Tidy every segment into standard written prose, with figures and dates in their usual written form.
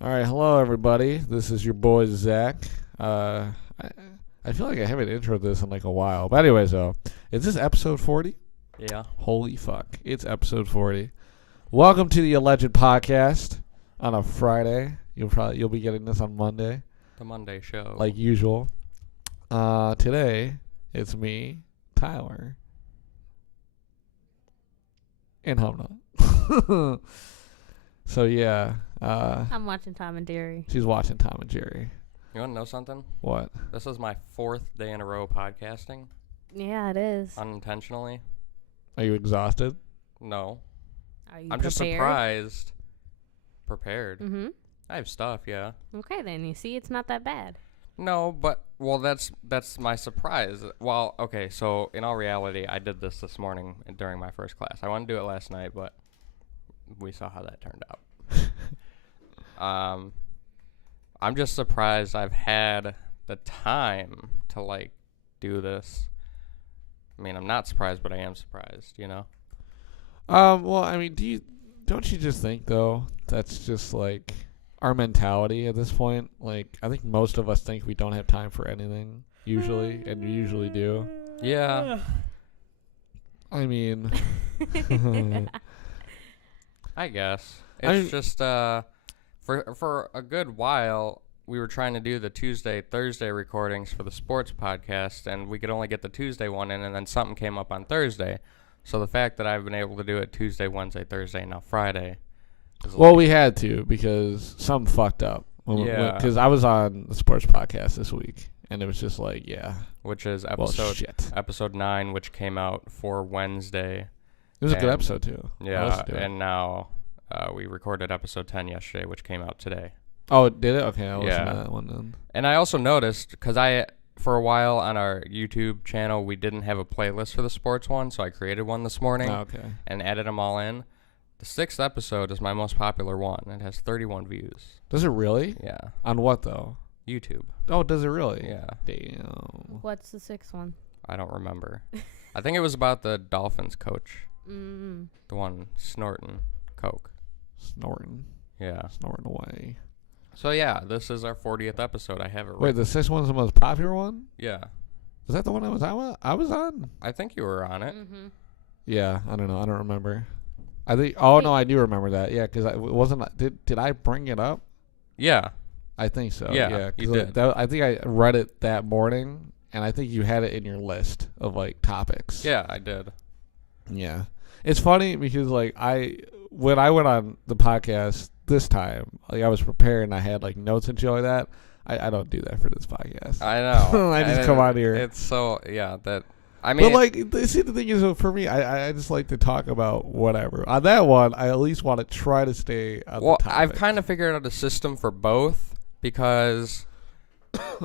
All right, hello everybody. This is your boy Zach. I feel like I haven't introed this in like a while, but anyways, is this episode 40? Yeah. Holy fuck, it's episode 40. Welcome to the Alleged Podcast on a Friday. You'll be getting this on Monday, The Monday show. like usual. Today it's me, Tyler, and Humna. So yeah, I'm watching Tom and Jerry. she's watching Tom and Jerry. You want to know something? What? This is my 4th day in a row podcasting. Yeah, it is. Unintentionally. Are you exhausted? No. Are you I'm prepared? just surprised. Prepared. Mm-hmm. I have stuff, yeah. Okay, then. You see, it's not that bad. No, but, well, that's my surprise. Well, okay, so in all reality, I did this morning during my first class. I wanted to do it last night, but we saw how that turned out. I'm just surprised I've had the time to, like, do this. I mean, I'm not surprised, but I am surprised, you know? Well, I mean, don't you just think though that's just like our mentality at this point? Like, I think most of us think we don't have time for anything usually, and we usually do. Yeah. I mean, I guess. I It's just, for a good while, we were trying to do the Tuesday, Thursday recordings for the sports podcast, and we could only get the Tuesday one in, and then something came up on Thursday. So the fact that I've been able to do it Tuesday, Wednesday, Thursday, and now Friday. well, we had to because something fucked up. Yeah. Because I was on the sports podcast this week, and it was just like, yeah. Which is Well, episode shit. episode 9, which came out for Wednesday. It was a good and- episode too. I Yeah, listened to it. and now we recorded episode 10 yesterday, which came out today. Oh, did it? Okay, I listened Yeah. to that one then. And I also noticed, because for a while on our YouTube channel, we didn't have a playlist for the sports one, so I created one this morning Oh, okay. and added them all in. The 6th episode is my most popular one. It has 31 views. Does it really? Yeah. On what though? YouTube. Oh, does it really? Yeah. Damn. What's the 6th one? I don't remember. I think it was about the Dolphins coach. Mm. The one snorting coke. Snorting away. So, yeah, this is our 40th episode. I have it Wait, right. the 6th one's the most popular one? Yeah. Was that the one I was on? I was on? I think you were on it. Mm-hmm. Yeah, I don't know. I don't remember. I think. Oh no, I do remember that. Yeah, because I wasn't. Did I bring it up? Yeah. I think so. Yeah, you 'cause did. I think I read it that morning, and I think you had it in your list of like topics. Yeah, I did. Yeah. It's funny because like when I went on the podcast this time, like I was prepared and I had like notes and shit like that. I don't do that for this podcast. I know. I just come out here. It's so, yeah, that, I mean. But like, see, the thing is, for me, I just like to talk about whatever. On that one, I at least want to try to stay on Well, the topic. I've kind of figured out a system for both because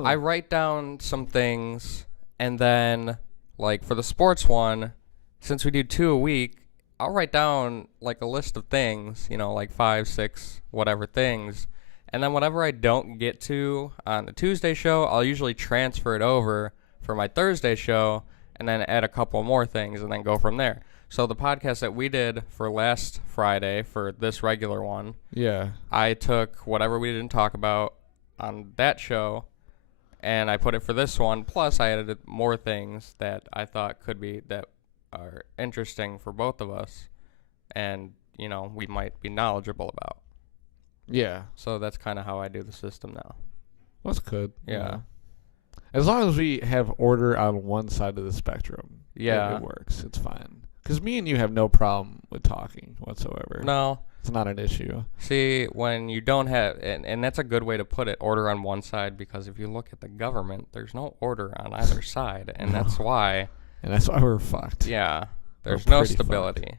I write down some things, and then, like, for the sports one, since we do 2 a week, I'll write down, like, a list of things, you know, like 5, 6, whatever things, and then whatever I don't get to on the Tuesday show, I'll usually transfer it over for my Thursday show, and then add a couple more things, and then go from there. So the podcast that we did for last Friday, for this regular one, Yeah. I took whatever we didn't talk about on that show, and I put it for this one. Plus, I added more things that I thought that are interesting for both of us, and you know we might be knowledgeable about. Yeah. So that's kind of how I do the system now. That's good. Yeah. As long as we have order on one side of the spectrum, Yeah. it works. It's fine. Because me and you have no problem with talking whatsoever. No. It's not an issue. See, when you don't have, and that's a good way to put it, order on one side, because if you look at the government, there's no order on either side, and that's why. And that's why we're fucked. Yeah, there's We're no pretty stability.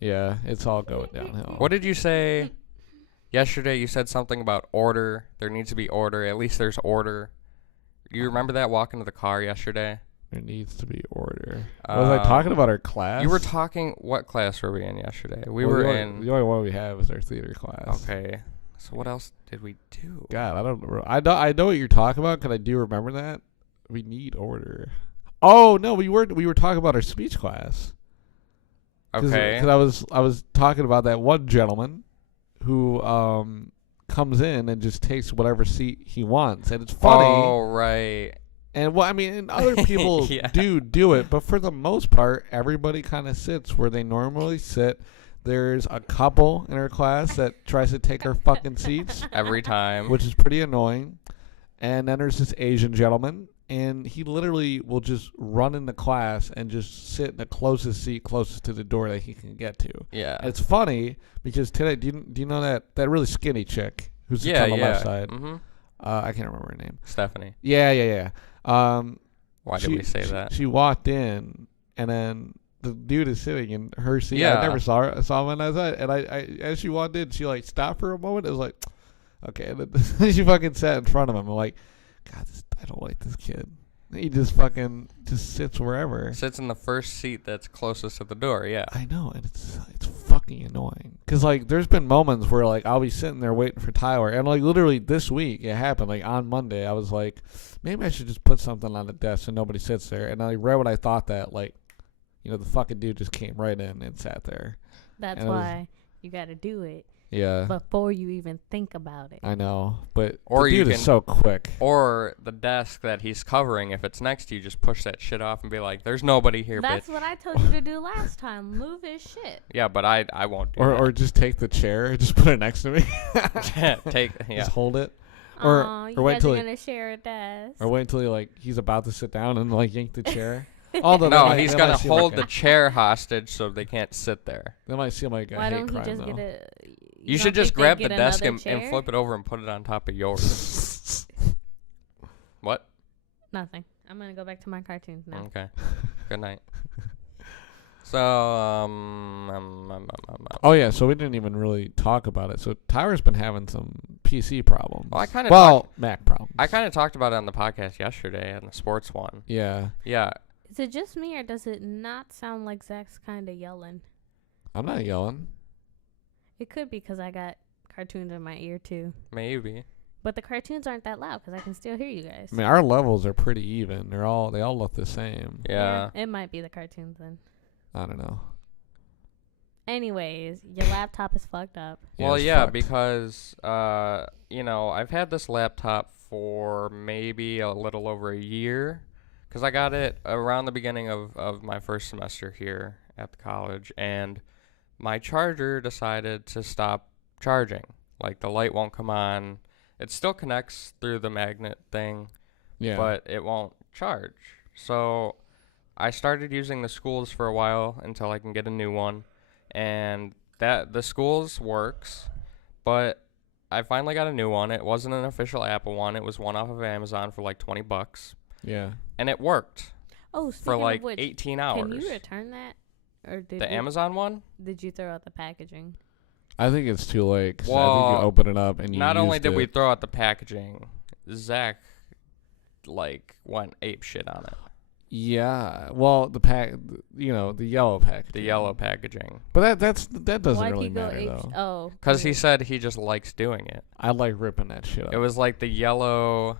Yeah, it's all going downhill. What did you say yesterday? You said something about order. There needs to be order. At least there's order. You remember that walking to the car yesterday? There needs to be order. Was I talking about our class? You were talking. What class were we in yesterday? We Well, were the only- in. The only one we have is our theater class. Okay. So what else did we do? God, I don't know. I know what you're talking about because I do remember that. We need order. Oh no, we were talking about our speech class. Okay. Because I was talking about that one gentleman who comes in and just takes whatever seat he wants, and it's funny. Oh, right. And well, I mean, and other people Yeah. do it, but for the most part, everybody kind of sits where they normally sit. There's a couple in our class that tries to take our fucking seats, Every time. which is pretty annoying. And then there's this Asian gentleman, and he literally will just run into class and just sit in the closest seat closest to the door that he can get to. Yeah. And it's funny because today, do you know that really skinny chick who's just Yeah, on the yeah. left side? Mm-hmm. I can't remember her name. Stephanie. Yeah. Why did we say that? She walked in, and then the dude is sitting in her seat. Yeah. I never saw him on that side. And I as she walked in, she like stopped for a moment. It was like, okay. And then she fucking sat in front of him. I'm like, God, I don't like this kid. He just fucking just sits wherever. Sits in the first seat that's closest to the door, yeah. I know, and it's fucking annoying. Cause like there's been moments where like I'll be sitting there waiting for Tyler, and like literally this week it happened. Like on Monday, I was like, maybe I should just put something on the desk so nobody sits there. And I read what I thought that like, the fucking dude just came right in and sat there. That's And it was- why you got to do it Yeah, before you even think about it. I know, but Or the you dude is can- so quick. Or the desk that he's covering, if it's next to you, just push that shit off and be like, there's nobody here, That's bitch. what I told you to do last time. Move his shit. Yeah, but I won't do Or just take the chair, and just put it next to me. that. Yeah. Just hold it. Or- Aw, you or wait guys till are he- going to share a desk. Or wait until he's about to sit down and like yank the chair. Although No, they might- he's they gonna might seem hold like the a- chair hostage so they can't sit there. They might seem like a Why hate don't he crime, just though. get a... You should just grab the desk and flip it over and put it on top of yours. What? Nothing. I'm going to go back to my cartoons now. Okay. Good night. So, Oh yeah, so we didn't even really talk about it. So Tyler's been having some PC problems. Well, I kinda Mac problems. I kind of talked about it on the podcast yesterday on the sports one. Yeah, Yeah. Is it just me, or does it not sound like Zach's kind of yelling? I'm not yelling. It could be because I got cartoons in my ear, too. Maybe. But the cartoons aren't that loud because I can still hear you guys. I mean, our levels are pretty even. They all look the same. Yeah. It might be the cartoons then. I don't know. Anyways, your laptop is fucked up. Well, it's yeah, fucked. because, I've had this laptop for maybe a little over a year. Because I got it around the beginning of my first semester here at the college. And my charger decided to stop charging. Like, the light won't come on. It still connects through the magnet thing, Yeah, but it won't charge. So I started using the schools for a while until I can get a new one. And the schools works, but I finally got a new one. It wasn't an official Apple one. It was one off of Amazon for like $20. yeah. And it worked Oh, speaking for like of which, 18 hours. can you return that? Or did The Amazon one? Did you throw out the packaging? I think it's too late. 'Cause I think Well, you open it up and you Not only used did we it. throw out the packaging, Zach went ape shit on it. Yeah, well, the yellow package. The yellow packaging. But that doesn't Why'd really he go matter H? though. Oh, Because he said he just likes doing it. I like ripping that shit up. It was like the yellow,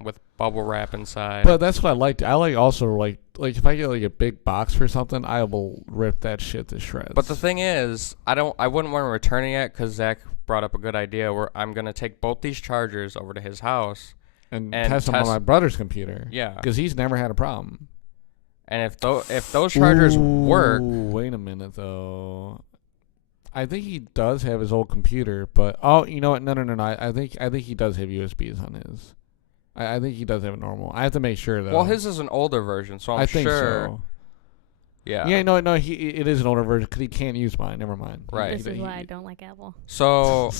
with bubble wrap inside. But that's what I like. I like also like if I get like a big box for something, I will rip that shit to shreds. But the thing is, I wouldn't want to return it yet because Zach brought up a good idea where I'm gonna take both these chargers over to his house. and and test them on test- my brother's computer. Yeah. because he's never had a problem. And if those chargers work, Wait a minute though. I think he does have his old computer, but you know what? No. I think he does have USBs on his. I think he does have a normal. I have to make sure though. well, his is an older version, so I'm I think sure. so. Yeah. Yeah, no, it is an older version because he can't use mine. Never mind. Right. This is why I don't like Apple. So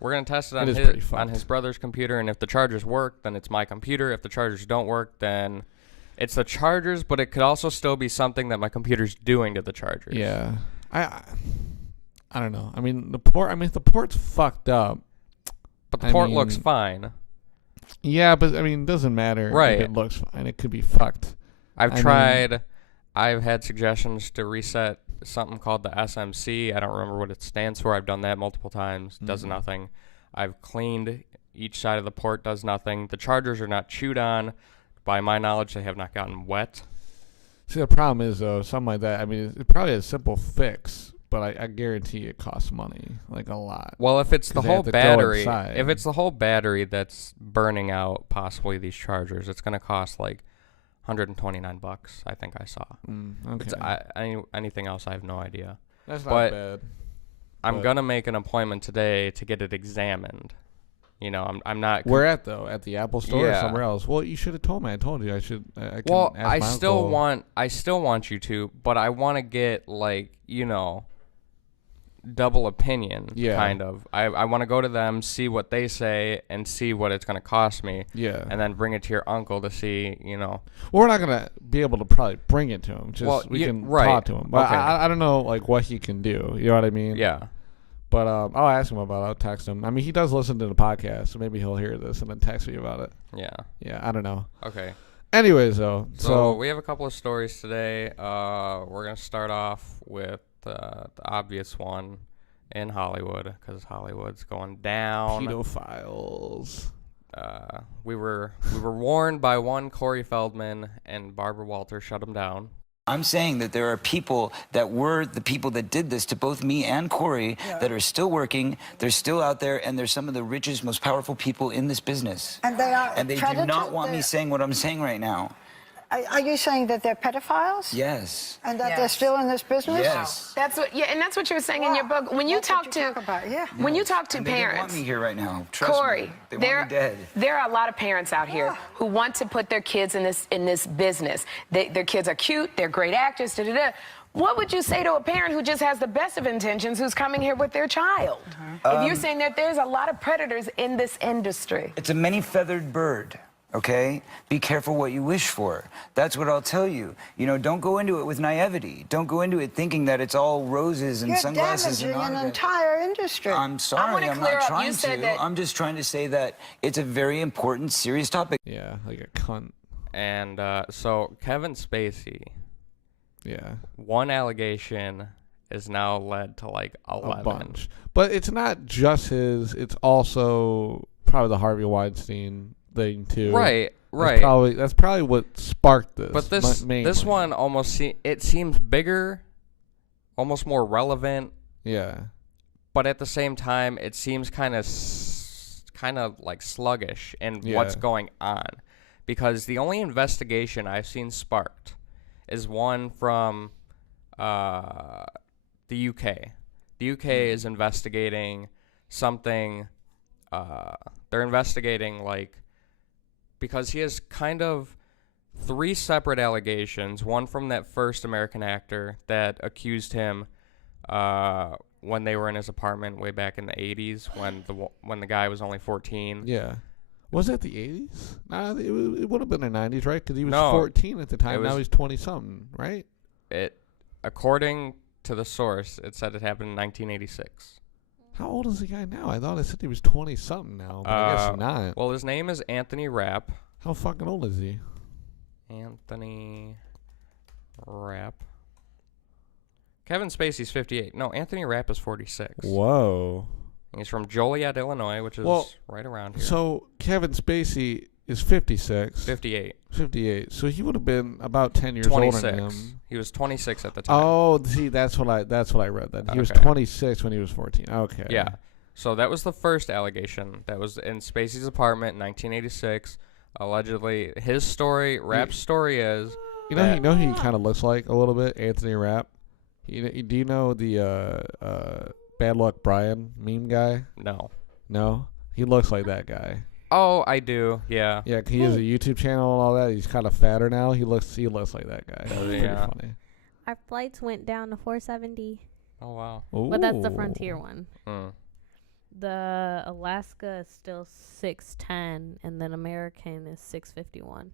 we're gonna test it on It is pretty his fucked. brother's computer, and if the chargers work, then it's my computer. If the chargers don't work, then it's the chargers. But it could also still be something that my computer's doing to the chargers. Yeah, I don't know. I mean, if the port's fucked up. But the I port looks mean- fine. Yeah, but I mean, it doesn't matter. Right. If it looks fine. It could be fucked. I've I mean- tried. I've had suggestions to reset something called the SMC. I don't remember what it stands for. I've done that multiple times. Does Mhm. nothing. I've cleaned each side of the port. Does nothing. The chargers are not chewed on. By my knowledge, they have not gotten wet. See, the problem is though, something like that. I mean, it's probably a simple fix, but I guarantee it costs money, like a lot. Well, if it's the 'Cause they whole have to go battery, inside. if it's the whole battery that's burning out possibly these chargers, it's gonna cost like $129. I think I saw. Okay. It's anything else, I have no idea. That's not but bad. I'm But- gonna make an appointment today to get it examined. You know, I'm not. Where at though? At the Apple Store or Yeah. somewhere else? Well, you should have told me. I told you I should. I can Well, ask I my still uncle. want you to, but I want to get like, you know, double opinion. Yeah. Kind of. I want to go to them, see what they say, and see what it's gonna cost me, Yeah. and then bring it to your uncle to see, you know. Well, we're not gonna be able to probably bring it to him. Just Well, we can right. talk to him. But Okay. I don't know like what he can do. You know what I mean? Yeah. But I'll ask him about it. I'll text him. I mean, he does listen to the podcast, so maybe he'll hear this and then text me about it. Yeah. Yeah, I don't know. Okay. Anyways, though, So we have a couple of stories today. We're gonna start off with the obvious one in Hollywood, because Hollywood's going down. pedophiles. We were warned by one Corey Feldman, and Barbara Walters shut him down. I'm saying that there are people that were the people that did this to both me and Corey that are still working. They're still out there, and they're some of the richest, most powerful people in this business. And they are And they do predators? not want me saying what I'm saying right now. Are you saying that they're pedophiles? Yes. And that they're still in this business? Yes. That's what, yeah, and that's what you were saying in your book. When you That's talk what to, you talk about, yeah. when you talk to And they don't want parents, me here right now. Trust Corey, me. They want me dead. there are a lot of parents out here who want to put their kids in this business. Their kids are cute, they're great actors. Da, da, da. What would you say to a parent who just has the best of intentions, who's coming here with their child? If you're saying that there's a lot of predators in this industry. It's a many-feathered bird. Okay? Be careful what you wish for. That's what I'll tell you. You know, don't go into it with naivety. Don't go into it thinking that it's all roses and You're sunglasses and damaging an autographs. entire industry. I'm sorry, wanna I'm clear not up. trying You said to. that- I'm just trying to say that it's a very important, serious topic. Yeah, like a cunt. And so Kevin Spacey, Yeah, one allegation is now led to like a 11. bunch. But it's not just his. It's also probably the Harvey Weinstein thing too. Right. That's probably what sparked this. But this mainly. one almost it seems bigger, almost more relevant, Yeah. but at the same time it seems kind of like sluggish in what's Yeah. going on, because the only investigation I've seen sparked is one from the UK. The UK is investigating something. They're investigating like, because he has kind of 3 separate allegations. One from that first American actor that accused him when they were in his apartment way back in the 80s when the guy was only 14. Yeah. Was it the 80s? Nah, it would have been the 90s, right? Because he was No, 14 at the time. Now was- he's 20-something, right? According to the source, it said it happened in 1986. How old is the guy now? I thought it said he was 20-something now, but I guess not. Well, his name is Anthony Rapp. How fucking old is he? Anthony Rapp. Kevin Spacey's 58. No, Anthony Rapp is 46. Whoa. He's from Joliet, Illinois, which is right around here. So Kevin Spacey is 56. 58. 58. So he would have been about 10 years older 26. than him. He was 26 at the time. Oh, see, that's what I read then. He was Okay. 26 when he was 14. Okay. Yeah. So that was the first allegation. That was in Spacey's apartment in 1986. Allegedly, his story, Rapp's story is... You know who he kind of looks like a little bit? Anthony Rapp. Do you know the Bad Luck Brian meme guy? No. No? He looks like that guy. Oh, I do. Yeah. Yeah, he has a YouTube channel and all that. He's kind of fatter now. He looks like that guy. It's pretty yeah. funny. Our flights went down to 470, Oh, wow. but that's the Ooh. Frontier one. Mm. The Alaska is still 610, and then American is 651.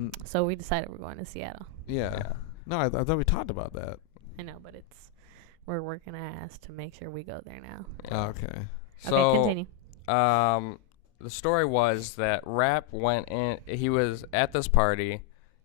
Mm. So we decided we're going to Seattle. Yeah. No, I thought we talked about that. I know, but we're working our ass to make sure we go there now. Yeah. Okay. So, Okay, continue. The story was that Rapp went in. He was at this party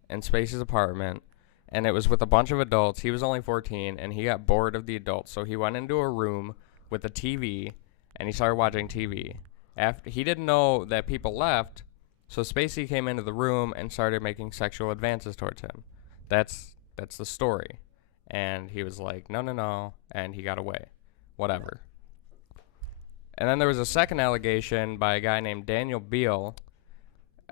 in Spacey's apartment, and it was with a bunch of adults. He was only 14, and he got bored of the adults, so he went into a room with a TV, and he started watching TV. After he didn't know that people left, so Spacey came into the room and started making sexual advances towards him. That's that's the story. And he was like, no, and he got away. Whatever. And then there was a second allegation by a guy named Daniel Beal.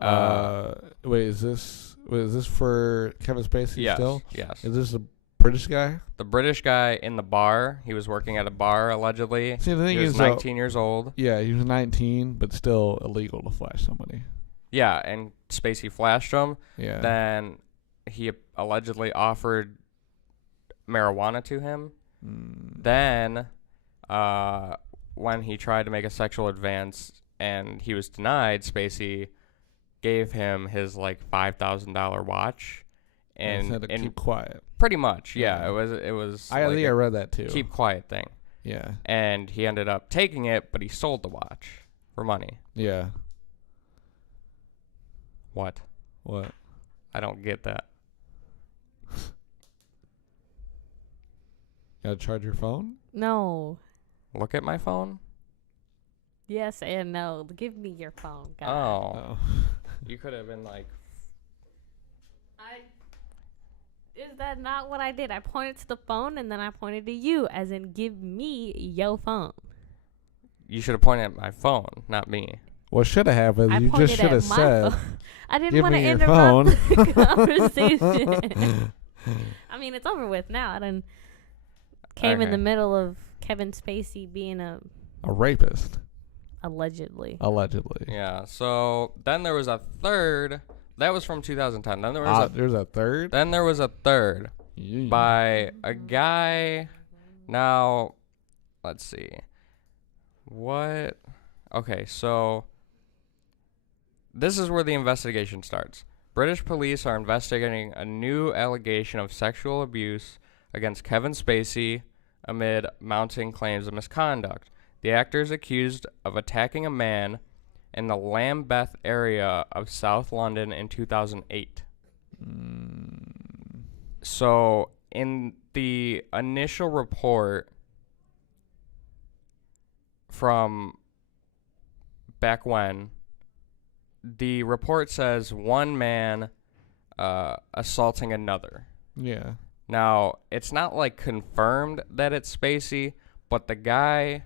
Wait, is this for Kevin Spacey Yes, still? yes. Is this a British guy? The British guy in the bar. He was working at a bar, allegedly. See, the thing He was is, 19 years old. Yeah, he was 19, but still illegal to flash somebody. Yeah, and Spacey flashed him. Yeah. Then he allegedly offered marijuana to him. Then when he tried to make a sexual advance and he was denied, Spacey gave him his like $5,000 watch and said to keep quiet. Pretty much, yeah. Yeah. It was I like think I read that too. keep quiet thing. Yeah. And he ended up taking it, but he sold the watch for money. Yeah. What? What? I don't get that. Gotta charge your phone? No. Look at my phone. Yes and no. Give me your phone, guys. Oh. You could have been like, Is that not what I did? I pointed to the phone and then I pointed to you, as in give me your phone. you should have pointed at my phone, not me. What should have happened? I You pointed just should have at my said, phone. I didn't "Give want to me your interrupt phone." the conversation. I mean, it's over with now. I done came in Okay. the middle of Kevin Spacey being a rapist, allegedly. allegedly. Yeah. So then there was a third. That was from 2010. Then there was There's a third? Then there was a third Yeah. by a guy. Now, let's see. What? Okay, so this is where the investigation starts. British police are investigating a new allegation of sexual abuse against Kevin Spacey amid mounting claims of misconduct. The actor is accused of attacking a man in the Lambeth area of South London in 2008. So, in the initial report from back when, the report says one man assaulting another. Yeah. Now, it's not like confirmed that it's Spacey, but the guy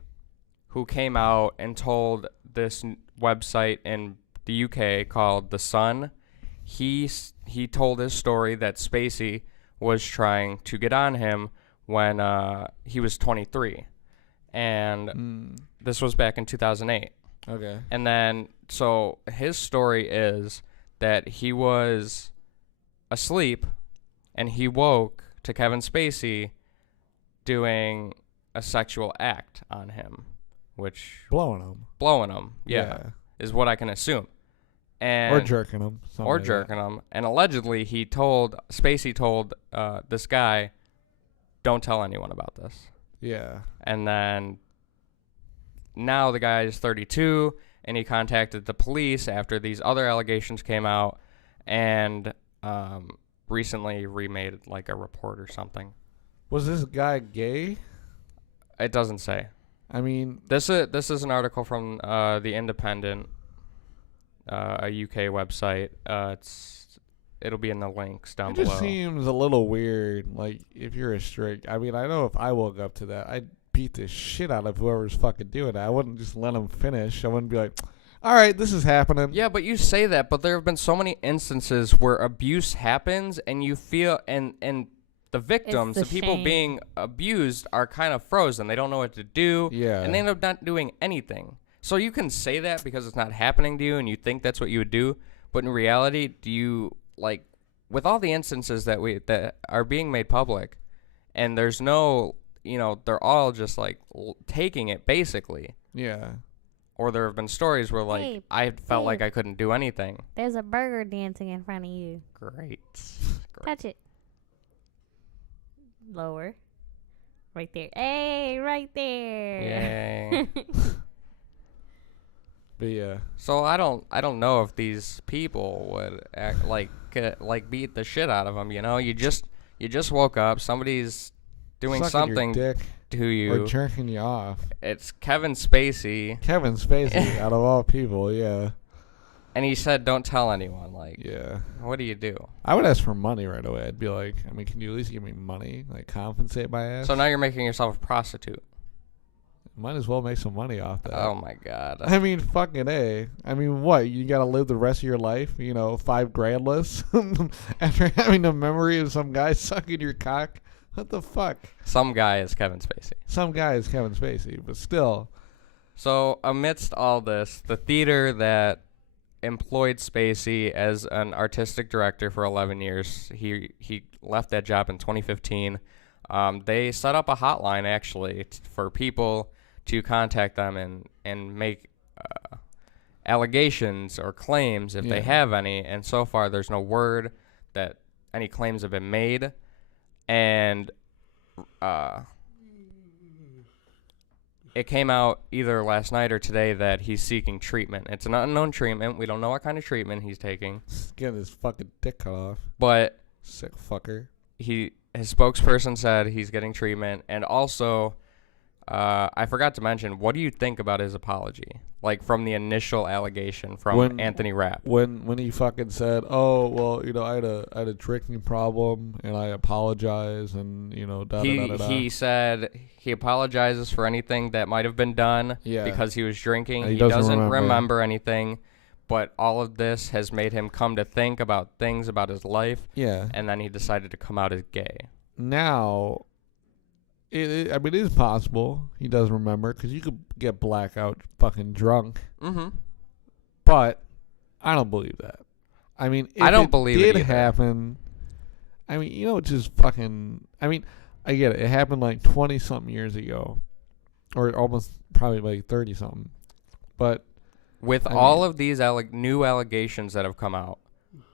who came out and told this website in the UK called The Sun, he told his story that Spacey was trying to get on him when he was 23. And this was back in 2008. Okay. And then, so his story is that he was asleep and he woke to Kevin Spacey doing a sexual act on him, which Blowing them. blowing him, yeah, is what I can assume. And Or jerking them. or jerking him. And allegedly, Spacey told this guy, don't tell anyone about this. Yeah. And then now the guy is 32, and he contacted the police after these other allegations came out, and recently remade like a report or something. Was this guy gay? It doesn't say. I mean, This is an article from the Independent, a UK website. It'll be in the links down it below. just seems a little weird. Like, if you're a straight... I mean, I know if I woke up to that, I'd beat the shit out of whoever's fucking doing it. I wouldn't just let him finish. I wouldn't be like, all right, this is happening. Yeah, but you say that, but there have been so many instances where abuse happens, and you feel and the victims, the the people shame. being abused, are kind of frozen. They don't know what to do, Yeah. and they end up not doing anything. So you can say that because it's not happening to you, and you think that's what you would do, but in reality, do you like with all the instances that are being made public, and there's no, they're all just like taking it basically. Yeah. Or there have been stories where like Hey, I felt babe. like I couldn't do anything. There's a burger dancing in front of you. Great. Touch it. Lower. Right there. Hey, right there. Yay. But yeah. So I don't know if these people would act like beat the shit out of them. You just woke up. Somebody's doing Sucking something your dick to or you. jerking you off. It's Kevin Spacey. Kevin Spacey, out of all people, yeah. And he said, don't tell anyone. Like, Yeah. what do you do? I would ask for money right away. I'd be like, I mean, can you at least give me money? Like, compensate my ass? So now you're making yourself a prostitute. Might as well make some money off that. Oh, my God. I mean, fucking A. I mean, what? You gotta live the rest of your life, you know, $5,000 after having a memory of some guy sucking your cock? What the fuck? Some guy is Kevin Spacey. Some guy is Kevin Spacey, but still. So amidst all this, the theater that employed Spacey as an artistic director for 11 years, he left that job in 2015. They set up a hotline, actually, for people to contact them and make allegations or claims if they have any. And so far, there's no word that any claims have been made. And it came out either last night or today that he's seeking treatment. It's an unknown treatment. We don't know what kind of treatment he's taking. He's getting his fucking dick cut off. But Sick fucker. his spokesperson said he's getting treatment. And also, I forgot to mention, what do you think about his apology? Like, from the initial allegation from Anthony Rapp. When he fucking said, "Oh, well, you know, I had a drinking problem and I apologize," and you know, He said he apologizes for anything that might have been done because he was drinking. And he doesn't remember anything, but all of this has made him come to think about things about his life. Yeah. And then he decided to come out as gay. Now, I mean, it is possible he doesn't remember because you could get blackout fucking drunk. Mm-hmm. But I don't believe that. I mean, if I don't believe it did either. happen. I mean, you know, it's just fucking. I mean, I get it. It happened like 20-something years ago, or almost probably like 30-something. But with all of these new allegations that have come out,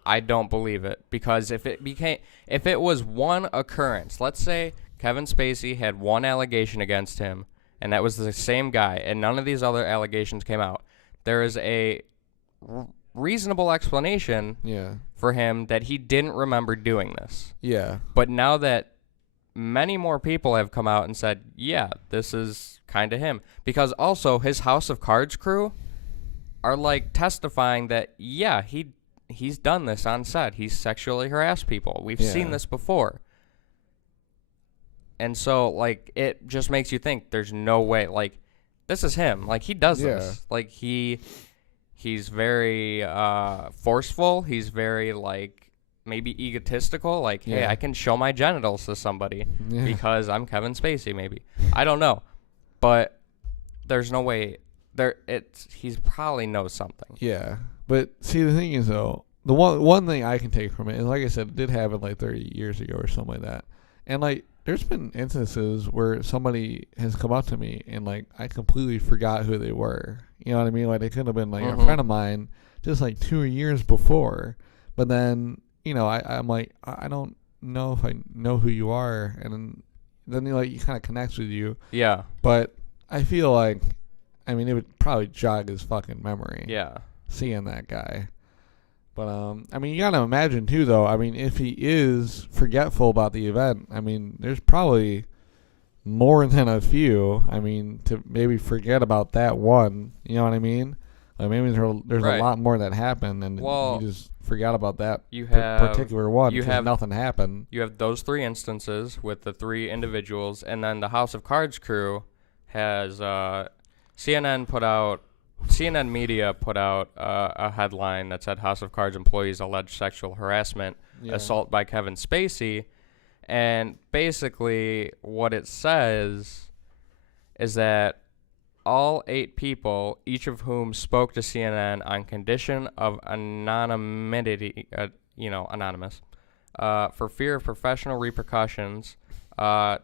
I don't believe it, because if it was one occurrence, let's say Kevin Spacey had one allegation against him, and that was the same guy, and none of these other allegations came out, there is a reasonable explanation for him that he didn't remember doing this. Yeah. But now that many more people have come out and said, yeah, this is kind of him, because also his House of Cards crew are like testifying that, yeah, he's done this on set. He's sexually harassed people. We've seen this before. And so, like, it just makes you think there's no way, like, this is him. Like, he does this. Like, he's very forceful. He's very, like, maybe egotistical. Like, hey, I can show my genitals to somebody because I'm Kevin Spacey, maybe. I don't know. But there's no way. He probably knows something. Yeah. But, see, the thing is, though, the one thing I can take from it is, like I said, it did happen, like, 30 years ago or something like that. And, like, there's been instances where somebody has come up to me and, like, I completely forgot who they were. You know what I mean? Like, they could have been, like, a friend of mine just, like, 2 years before. But then, you know, I'm like, I don't know if I know who you are. And then he kind of connects with you. Yeah. But I feel like, I mean, it would probably jog his fucking memory. Yeah. Seeing that guy. But, I mean, you got to imagine, too, though. I mean, if he is forgetful about the event, I mean, there's probably more than a few. I mean, to maybe forget about that one. You know what I mean? Like, maybe there's a lot more that happened, and you just forgot about that particular one because nothing happened. You have those three instances with the three individuals, and then the House of Cards crew has CNN Media put out a headline that said House of Cards employees allege sexual harassment, assault by Kevin Spacey. And basically what it says is that all 8 people, each of whom spoke to CNN on condition of anonymity, anonymous, for fear of professional repercussions,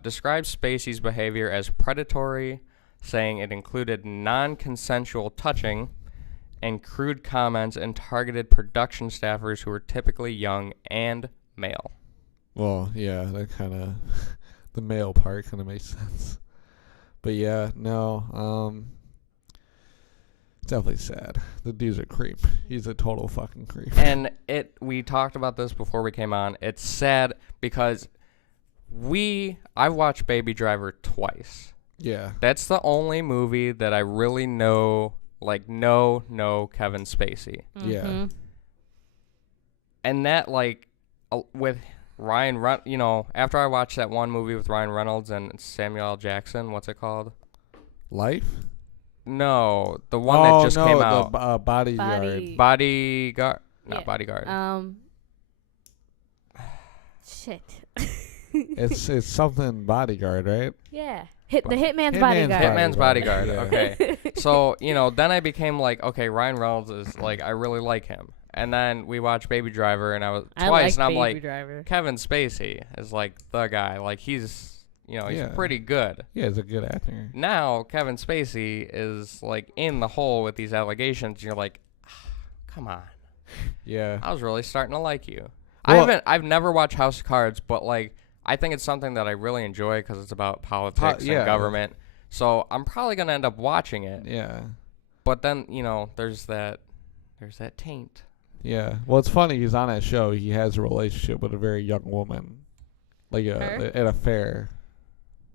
described Spacey's behavior as predatory, saying it included non-consensual touching and crude comments and targeted production staffers who were typically young and male. Well, yeah, that kind of, the male part kind of makes sense. But yeah, no, definitely sad. The dude's a creep. He's a total fucking creep. And we talked about this before we came on. It's sad because I've watched Baby Driver twice. Yeah. That's the only movie that I really know like no Kevin Spacey. Yeah. And that like with Ryan after I watched that one movie with Ryan Reynolds and Samuel L. Jackson, what's it called? Life? No, the one that just came out. The Bodyguard. Bodyguard. Not Yeah. Bodyguard. Shit. It's something Bodyguard, right? Yeah. The Hitman's Hitman's Bodyguard. Hitman's Bodyguard. Yeah. Okay. So, then I became like, okay, Ryan Reynolds is like, I really like him. And then we watched Baby Driver, and I was twice, and I'm Baby like, Driver. Kevin Spacey is like the guy. Like he's, he's Yeah. pretty good. Yeah, he's a good actor. Now Kevin Spacey is like in the hole with these allegations. And you're like, come on. Yeah. I was really starting to like you. Well- I've never watched House of Cards, but like I think it's something that I really enjoy because it's about politics yeah. and government. So I'm probably gonna end up watching it. Yeah. But then there's that taint. Yeah. Well, it's funny. He's on that show. He has a relationship with a very young woman, like Her? an affair.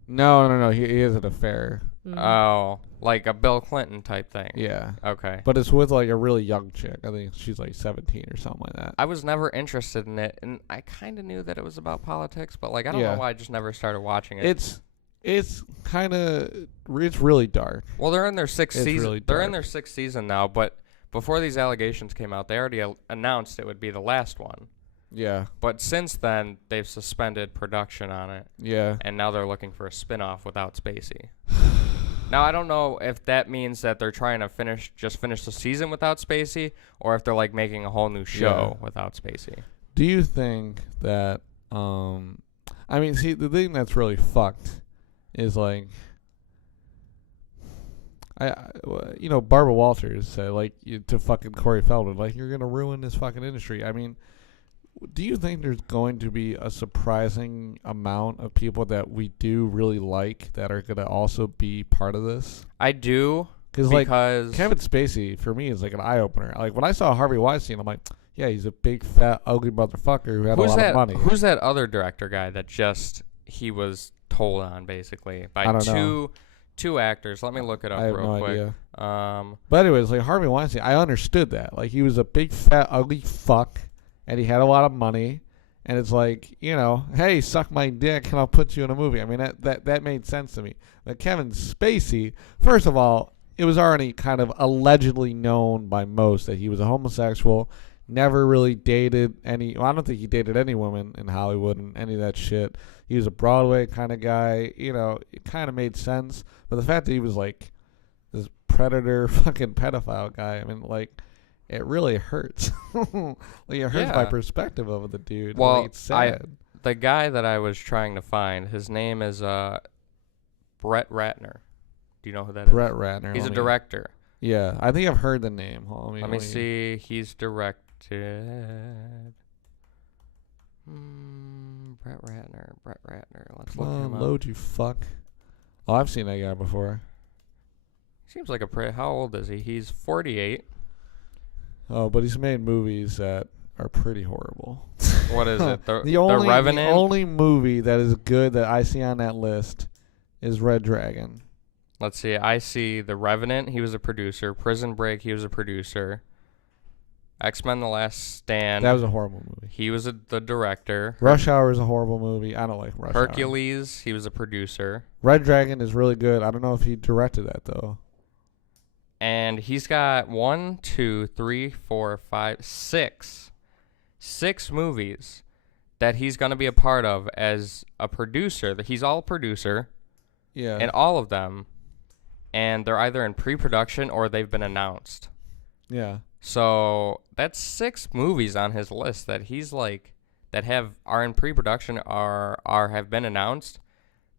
No. He has an affair. Oh, like a Bill Clinton type thing. Yeah. Okay. But it's with like a really young chick. I think she's like 17 or something like that. I was never interested in it, and I kind of knew that it was about politics, but like I don't Yeah. know why I just never started watching it. It's kind of it's really dark. Well, they're in their sixth It's season. really They're dark. in their sixth season now, but before these allegations came out, they already announced it would be the last one. Yeah. But since then, they've suspended production on it, Yeah. and now they're looking for a spin-off without Spacey. Now, I don't know if that means that they're trying to finish the season without Spacey, or if they're like making a whole new show without Spacey. Do you think that I mean, see, the thing that's really fucked is like Barbara Walters said like to fucking Corey Feldman, like, you're gonna ruin this fucking industry. I mean, do you think there's going to be a surprising amount of people that we do really like that are gonna also be part of this? I do, Because because Kevin Spacey for me is like an eye opener. Like when I saw Harvey Weinstein, I'm like, yeah, he's a big fat ugly motherfucker who had a lot of money. Who's that other director guy that he was told on basically by I don't two actors? Let me look it up I have real no quick. idea. But anyways, like Harvey Weinstein, I understood that. Like he was a big fat ugly fuck, and he had a lot of money, and it's like, hey, suck my dick and I'll put you in a movie. I mean that made sense to me. But Kevin Spacey, first of all, it was already kind of allegedly known by most that he was a homosexual. Never really dated any. Well, I don't think he dated any women in Hollywood and any of that shit. He was a Broadway kind of guy. It kind of made sense. But the fact that he was like this predator, fucking pedophile guy, I mean, like, it really hurts. Like, it hurts my perspective of the dude. Well, like, it's sad. The guy that I was trying to find, his name is Brett Ratner. Do you know who that is? Brett Ratner. He's a director. Yeah, I think I've heard the name. Let me see. He's directed. Brett Ratner. Let's look him up. Load, you fuck. Oh, I've seen that guy before. Seems like a pretty. How old is he? He's 48. Oh, but he's made movies that are pretty horrible. What is it? The The Revenant? only movie that is good that I see on that list is Red Dragon. Let's see. I see The Revenant. He was a producer. Prison Break. He was a producer. X-Men: The Last Stand. That was a horrible movie. He was the director. Rush Hour is a horrible movie. I don't like Rush Hour. Hercules. He was a producer. Red Dragon is really good. I don't know if he directed that though. And he's got 6 movies that he's going to be a part of as a producer. He's all producer Yeah. in all of them, and they're either in pre-production or they've been announced. Yeah. So that's 6 movies on his list that he's like are in pre-production or have been announced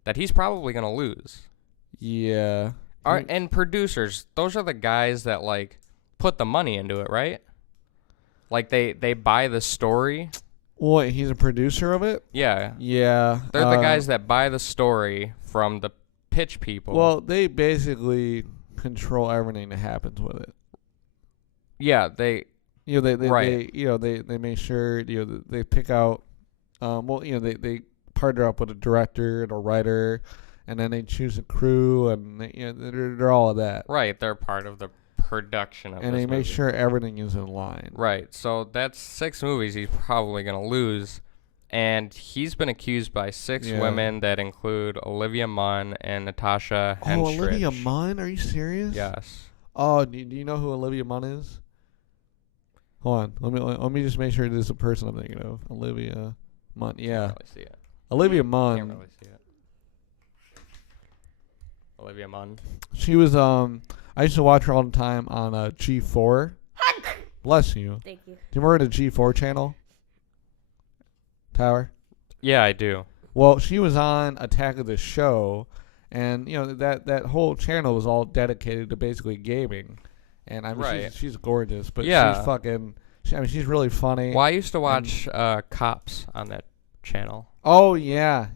that he's probably going to lose. Yeah. And producers, those are the guys that like put the money into it, right? Like they buy the story. What, he's a producer of it? Yeah. Yeah. They're the guys that buy the story from the pitch people. Well, they basically control everything that happens with it. yeah, they Right. They make sure they pick out they partner up with a director and a writer, and then they choose a crew, and they're all of that. right, they're part of the production of and this they make movie. sure everything is in line. Right. So that's 6 movies he's probably going to lose. And he's been accused by 6 Yeah. women that include Olivia Munn and Natasha Henstridge. Oh, Olivia Munn? Are you serious? Yes. Oh, do you know who Olivia Munn is? Hold on. Let me just make sure this is a person I'm thinking of. Olivia Munn. Yeah. Can't really see it. Olivia Munn. Can't really see it. Olivia Munn. She was I used to watch her all the time on G4. Bless you. Thank you. Do you remember the G4 channel? Tower? Yeah, I do. Well, she was on Attack of the Show, and you know that whole channel was all dedicated to basically gaming. And I mean, Right. she's gorgeous, but Yeah. she's fucking. I mean, she's really funny. Well, I used to watch Cops on that channel Oh yeah.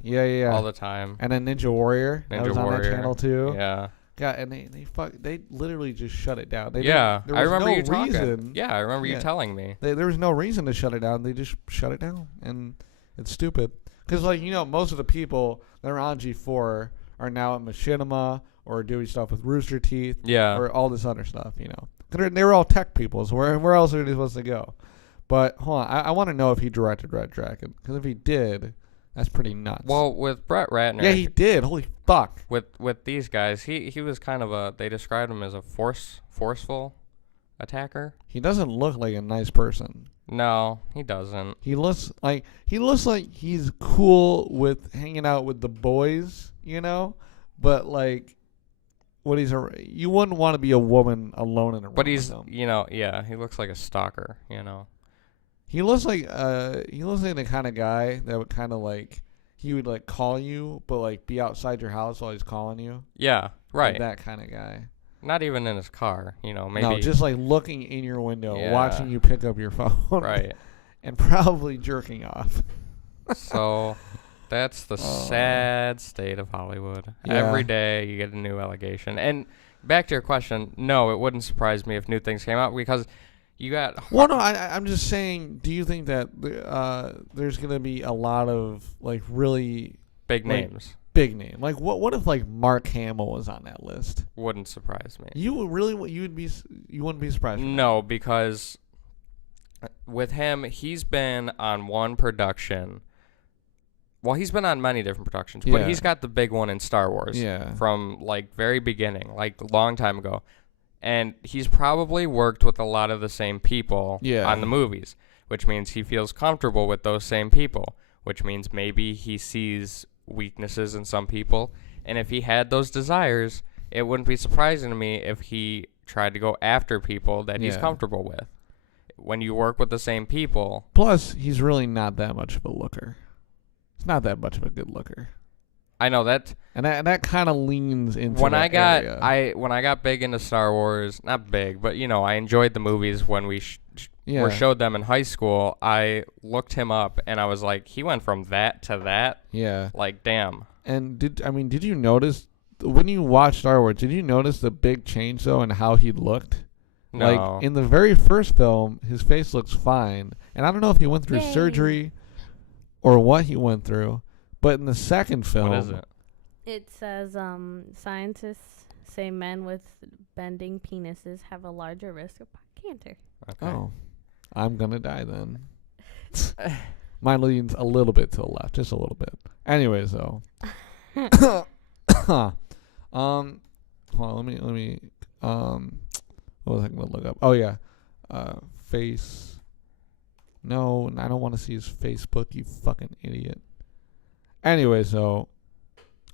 all the time. And then Ninja Warrior. That Ninja was on Warrior. that channel too. Yeah. God, and they literally just shut it down. They Yeah. didn't- there I was remember no you talking. reason. Yeah, I remember you Yeah. telling me. There was no reason to shut it down. They just shut it down, and it's stupid. Because like most of the people that are on G4 are now at Machinima or doing stuff with Rooster Teeth Yeah. or all this other stuff. 'Cause they were all tech people. So where else are they supposed to go? But hold on, I want to know if he directed Red Dragon. Because if he did, that's pretty nuts. Well, with Brett Ratner. yeah, he did. Holy fuck. With these guys, he was kind of they described him as a forceful attacker. He doesn't look like a nice person. No, he doesn't. He looks like he's cool with hanging out with the boys, but like when you wouldn't want to be a woman alone in a room. But he's, with him. yeah, he looks like a stalker, He looks like the kind of guy that would kind of like he would like call you, but like be outside your house while he's calling you. Yeah, right. Like that kind of guy. Not even in his car, maybe. No, just like looking in your window, Yeah. watching you pick up your phone, right. and probably jerking off. So that's the sad state of Hollywood. Yeah. Every day you get a new allegation. And back to your question, no, it wouldn't surprise me if new things came out because you got. Well, no, I'm just saying. Do you think that there's gonna be a lot of like really big like, names? Big name. Like what if like Mark Hamill was on that list? Wouldn't surprise me. You wouldn't be surprised. No, because with him, he's been on one production. Well, he's been on many different productions, but Yeah. he's got the big one in Star Wars. Yeah. From like very beginning, like a long time ago. And he's probably worked with a lot of the same people Yeah. on the movies, which means he feels comfortable with those same people, which means maybe he sees weaknesses in some people. And if he had those desires, it wouldn't be surprising to me if he tried to go after people that he's Yeah. comfortable with. When you work with the same people. Plus, he's really not that much of a looker. He's not that much of a good looker. I know that. And that kind of leans into When that area. when I got big into Star Wars, not big, but I enjoyed the movies when we Yeah. were showed them in high school. I looked him up and I was like, he went from that to that. Yeah. Like, damn. And did you notice when you watched Star Wars? Did you notice the big change though in how he looked? No. Like in the very first film, his face looks fine, and I don't know if he went through Yay. surgery or what he went through. But in the second film, What is it? It says scientists say men with bending penises have a larger risk of cancer. Okay. Oh, I'm gonna die then. Mine leans a little bit to the left, just a little bit. Anyways, though. Hold on, let me what was I gonna look up? Oh yeah. Face. No, I don't want to see his Facebook, you fucking idiot. Anyways, though.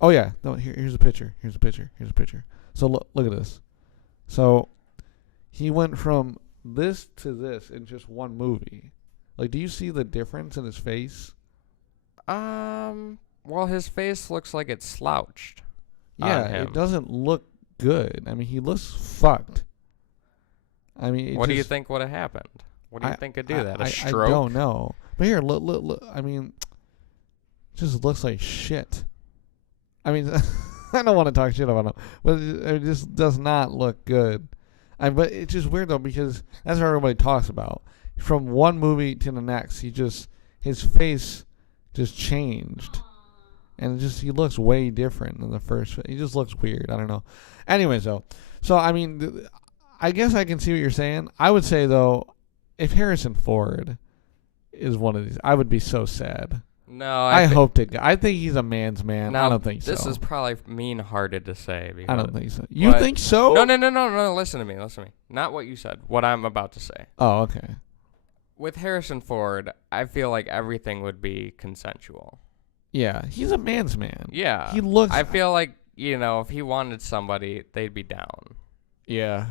Oh yeah, no, here's a picture. Here's a picture. So look at this. So he went from this to this in just one movie. Like, do you see the difference in his face? Well, his face looks like it's slouched. Yeah, on him. it doesn't look good. I mean, he looks fucked. I mean, What do you think would have happened? What do you think could do that? A stroke? I don't know. But here, look. I mean, it just looks like shit. I mean, I don't want to talk shit about him, but it just does not look good. But it's just weird though because that's what everybody talks about. From one movie to the next, his face just changed, and he looks way different than the first. He just looks weird. I don't know. Anyways, though, so I mean, I guess I can see what you're saying. I would say though, if Harrison Ford is one of these, I would be so sad. No, I hope to. I think he's a man's man. Now, I don't think so. This is probably mean-hearted to say. I don't think so. You think so? No. Listen to me. Not what you said. What I'm about to say. Oh, okay. With Harrison Ford, I feel like everything would be consensual. Yeah, he's a man's man. Yeah. He looks. I feel like, if he wanted somebody, they'd be down. Yeah.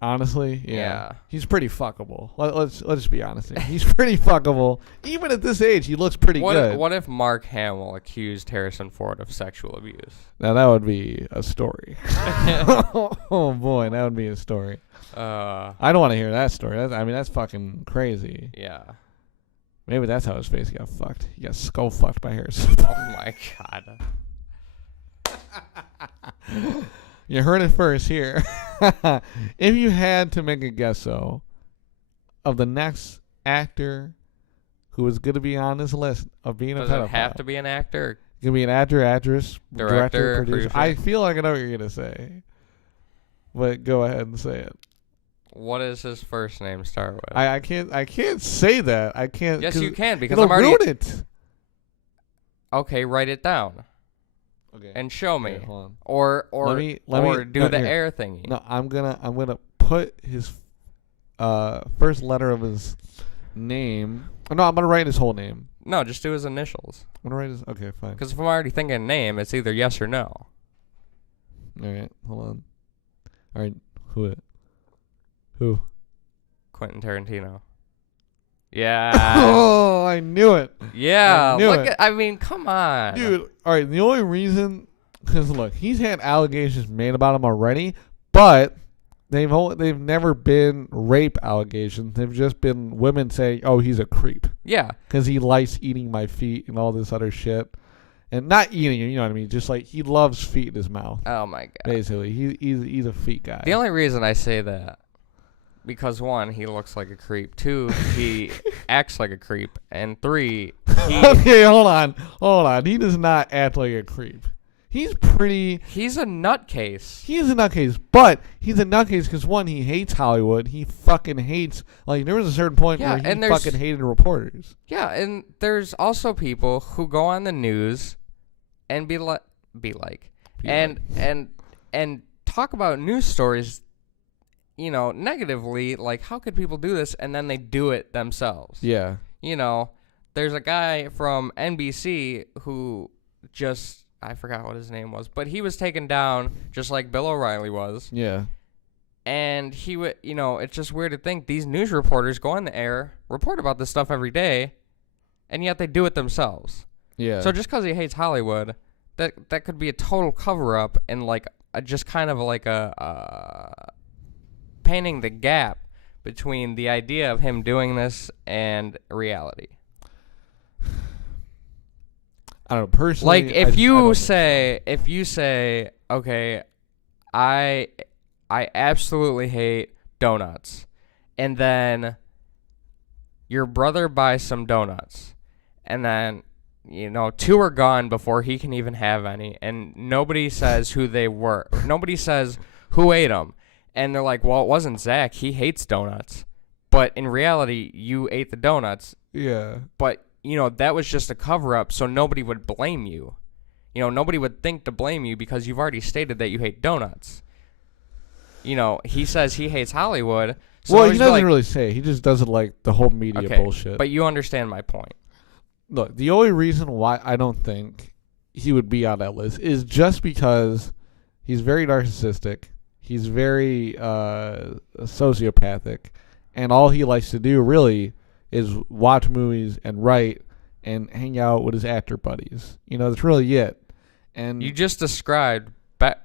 Honestly, Yeah. He's pretty fuckable. Let's be honest here. He's pretty fuckable. Even at this age, he looks pretty good. What if Mark Hamill accused Harrison Ford of sexual abuse? Now that would be a story. Oh boy, that would be a story. I don't want to hear that story. That's fucking crazy. Yeah. Maybe that's how his face got fucked. He got skull fucked by Harrison Ford. Oh my God. You heard it first here. If you had to make a guess, though, of the next actor who is going to be on this list of being a pedophile. Does it have to be an actor? It could be an actor, actress, director, producer. producer. I feel like I know what you're going to say. But go ahead and say it. What does his first name start with? I can't say that. I can't. Yes, you can, because it'll I'm already... ruin it. Okay, write it down. Okay. And show me. Okay, hold on. Or Let me do the here. air thingy. No, I'm gonna put his first letter of his name. Oh, no, I'm gonna write his whole name. No, just do his initials. I'm gonna write his. Okay, fine. Because if I'm already thinking a name, it's either yes or no. All right, hold on. All right, who? Quentin Tarantino. Yeah. Oh, I knew it. Yeah. I knew it. I mean, come on. Dude, all right, the only reason, because look, he's had allegations made about him already, but they've never been rape allegations. They've just been women saying, oh, he's a creep. Yeah. Because he likes eating my feet and all this other shit. And not eating it, you know what I mean? Just like he loves feet in his mouth. Oh, my God. Basically, he's a feet guy. The only reason I say that, because 1, he looks like a creep. 2, he acts like a creep. And 3, he... Okay, hold on. He does not act like a creep. He's a nutcase. He is a nutcase, but he's a nutcase because 1, he hates Hollywood. He fucking hates, like, there was a certain point where he fucking hated reporters. Yeah, and there's also people who go on the news and and talk about news stories, negatively, like, how could people do this? And then they do it themselves. Yeah. There's a guy from NBC who just, I forgot what his name was, but he was taken down just like Bill O'Reilly was. Yeah. And he would, it's just weird to think these news reporters go on the air, report about this stuff every day, and yet they do it themselves. Yeah. So just because he hates Hollywood, that could be a total cover-up and like just kind of like a painting the gap between the idea of him doing this and reality. I don't know, personally. Like if you say, okay, I absolutely hate donuts, and then your brother buys some donuts, and then 2 are gone before he can even have any, and nobody says who they were. Nobody says who ate them, and they're like, well, it wasn't Zach. He hates donuts, but in reality, you ate the donuts. Yeah. But that was just a cover-up, so nobody would blame you. Nobody would think to blame you because you've already stated that you hate donuts. He says he hates Hollywood. So well, he doesn't really say. He just doesn't like the whole media okay, bullshit. But you understand my point. Look, the only reason why I don't think he would be on that list is just because he's very narcissistic. He's very sociopathic. And all he likes to do, really, is watch movies and write and hang out with his actor buddies. That's really it. And you just described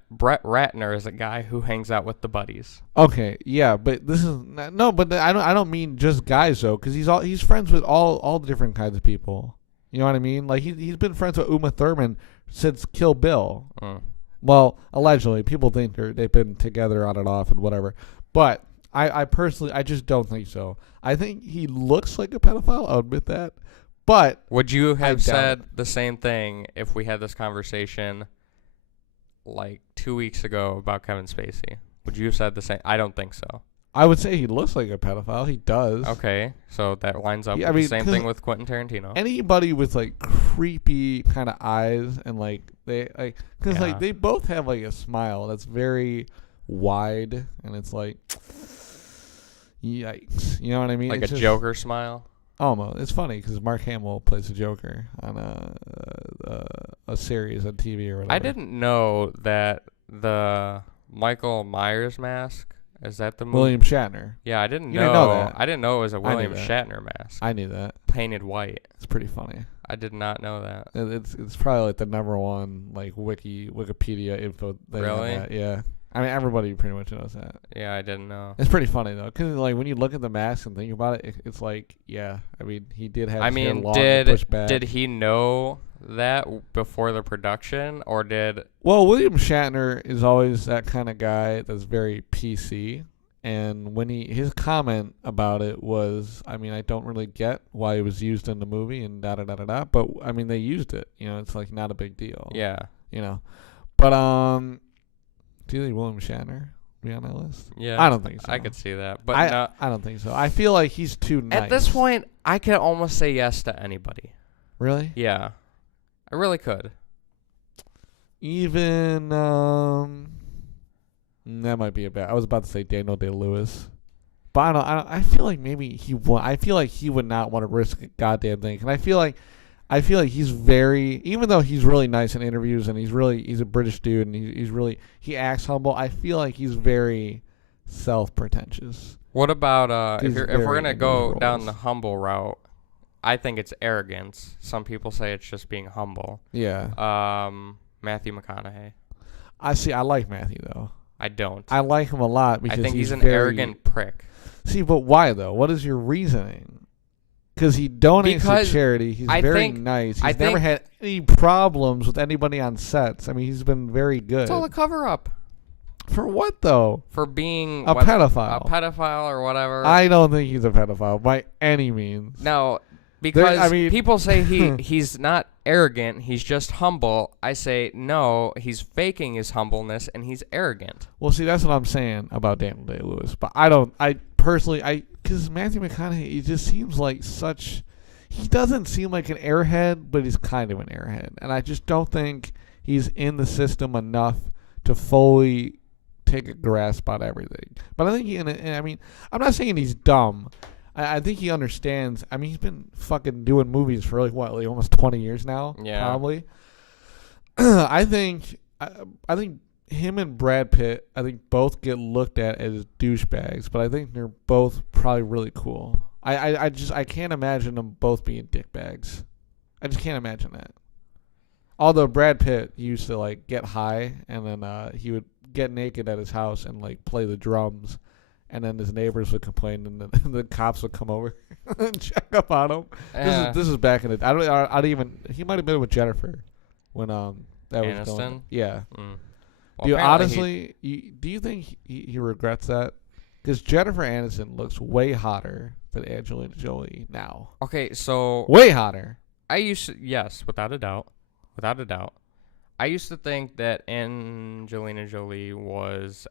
Brett Ratner as a guy who hangs out with the buddies. Okay, yeah, but this is but I don't mean just guys though, because he's friends with all the different kinds of people. You know what I mean? Like he's been friends with Uma Thurman since Kill Bill. Well, allegedly, people think they've been together on and off and whatever, but I personally just don't think so. I think he looks like a pedophile. I'll admit that. But would you have said the same thing if we had this conversation like 2 weeks ago about Kevin Spacey? Would you have said the same? I don't think so. I would say he looks like a pedophile. He does. Okay, so that lines up Yeah, I with mean, the same 'cause thing with Quentin Tarantino. Anybody with like creepy kind of eyes and like they like because like Yeah. they both have like a smile that's very wide and it's like yikes. You know what I mean? Like It's a just- Joker smile. Almost. It's funny because Mark Hamill plays the Joker on a series on TV or whatever. I didn't know that the Michael Myers mask, is that the movie? William Shatner. Yeah, I didn't You know. didn't know that. I didn't know it was a I knew William that. Shatner mask. I knew that. Painted white. It's pretty funny. I did not know that. It's probably like the #1 like Wikipedia info thing on Really? that. Yeah. I mean everybody pretty much knows that. Yeah, I didn't know. It's pretty funny though, cause like when you look at the mask and think about it, it's like yeah. I mean he did have. I his hair mean, long and pushed back. did he know that before the production, or did? Well, William Shatner is always that kind of guy that's very PC, and when his comment about it was, I mean, I don't really get why it was used in the movie and da da da da da, but I mean they used it, you know, it's like not a big deal. Yeah. You know, but do you think William Shatner be on that list? Yeah. I don't think so. I could see that, but I don't think so. I feel like he's too nice. at this point, I could almost say yes to anybody. Really? Yeah, I really could. Even that might be a bad. I was about to say Daniel Day-Lewis, but I don't. I feel like maybe he would. I feel like he would not want to risk a goddamn thing. And I feel like he's very. Even though he's really nice in interviews and he's a British dude and he acts humble. I feel like he's very self-pretentious. What about if He's we're very gonna into go his down roles. the humble route? I think it's arrogance. Some people say it's just being humble. Yeah. Matthew McConaughey. I see. I like Matthew though. I don't. I like him a lot I because think he's an very, arrogant prick. See, but why though? What is your reasoning? Because he donates Because to charity. He's I very think- nice. I He's never think- had any problems with anybody on sets. I mean, he's been very good. It's all a cover up For what though? for being A pedophile. a pedophile or whatever. I don't think he's a pedophile by any means. No, because I mean- people say he's not arrogant, he's just humble. I say no, he's faking his humbleness and he's arrogant. Well, see, that's what I'm saying about Daniel Day-Lewis. But I don't. I personally, because Matthew McConaughey, he just seems like such. He doesn't seem like an airhead, but he's kind of an airhead, and I just don't think he's in the system enough to fully take a grasp on everything. But I think I mean, I'm not saying he's dumb. I think he understands. I mean, he's been fucking doing movies for like almost 20 years now. Yeah. Probably. I think him and Brad Pitt, I think both get looked at as douchebags, but I think they're both probably really cool. I can't imagine them both being dickbags. I just can't imagine that. Although Brad Pitt used to like get high and then he would get naked at his house and like play the drums, and then his neighbors would complain and the cops would come over and check up on him. This is back in the. I don't even. He might have been with Jennifer when that was going. Aniston? Yeah. Mm. Do you apparently honestly? Do you think he regrets that? Because Jennifer Aniston looks way hotter than Angelina Jolie now. Okay, so Way hotter. I used to, yes, without a doubt. I used to think that Angelina Jolie was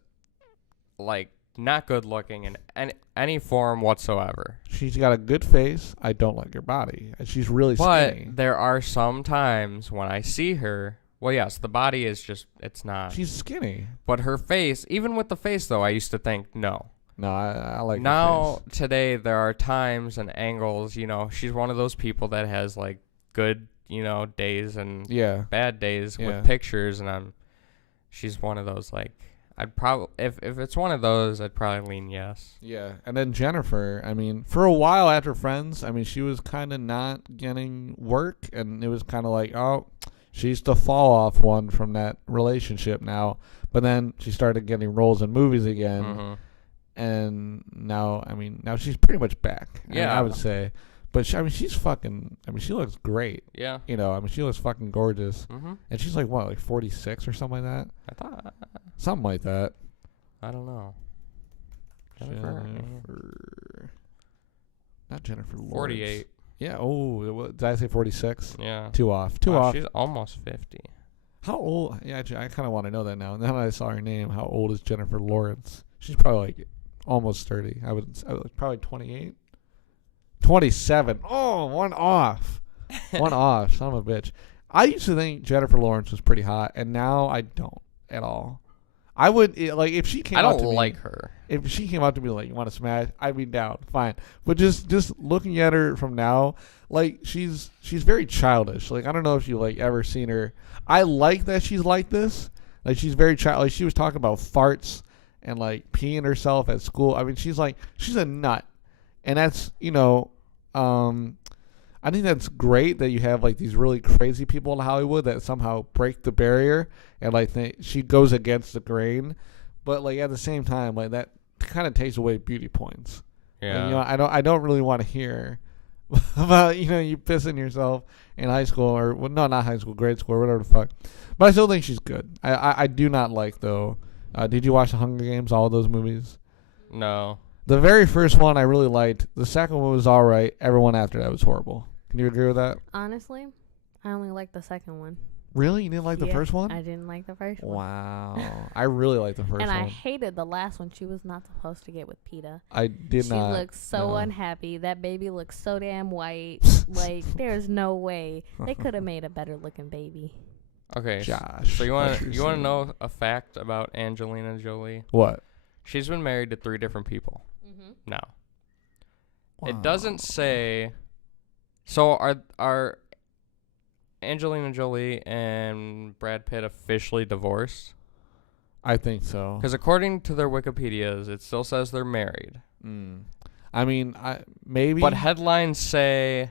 like not good looking in any form whatsoever. She's got a good face. I don't like her body. And she's really But skinny. there are some times when I see her. Well, yes, the body is just, it's not. She's skinny. But her face, even with the face though, I used to think no. No, I like her Now, face. today, there are times and angles, you know, she's one of those people that has like good, you know, days and Yeah. bad days Yeah. with pictures, and she's one of those, like, I'd probably, if it's one of those, I'd probably lean yes. Yeah. And then Jennifer, I mean, for a while after Friends, I mean, she was kind of not getting work, and it was kind of like, oh, she's the fall off one from that relationship now. But then she started getting roles in movies again. Mm-hmm. And now she's pretty much back. Yeah. I would say. But she's fucking, she looks great. Yeah. You know, she looks fucking gorgeous. Mm-hmm. And she's like, what, like 46 or something like that? I thought, Something like that. I don't know. Jennifer. Not Jennifer Lawrence. 48. Yeah, did I say 46? Yeah. Two off. Wow, she's almost 50. How old? Yeah, actually, I kind of want to know that now. Now that I saw her name, how old is Jennifer Lawrence? She's probably like almost 30. I would probably 28. 27. Oh, one off. One off. Son of a bitch. I used to think Jennifer Lawrence was pretty hot, and now I don't at all. I would like if she came. I out don't to me, like her. If she came out to me like, you want to smash, I'd be down. Fine. But just looking at her from now, like she's very childish. Like I don't know if you like ever seen her. I like that she's like this. Like she's very child. Like she was talking about farts and like peeing herself at school. I mean, she's a nut, and that's I think that's great that you have like these really crazy people in Hollywood that somehow break the barrier and like she goes against the grain, but like at the same time like that kind of takes away beauty points. Yeah. And, I don't really want to hear about you pissing yourself in high school or well, no, not high school, grade school or whatever the fuck. But I still think she's good. I do not like though. Did you watch the Hunger Games? All of those movies? No. The very first one I really liked. The second one was all right. Everyone after that was horrible. Can you agree with that? Honestly, I only like the second one. Really? You didn't like the first one? I didn't like the first one. Wow. I really like the first and one. I hated the last one. She was not supposed to get with PETA. I did not. She looked so unhappy. That baby looks so damn white. Like, there's no way. They could have made a better looking baby. Okay. Josh. So you want to know a fact about Angelina Jolie? What? She's been married to 3 different people. Mm-hmm. Now. Wow. It doesn't say. So are Angelina Jolie and Brad Pitt officially divorced? I think so. Because according to their Wikipedias, it still says they're married. I mean, maybe. But headlines say,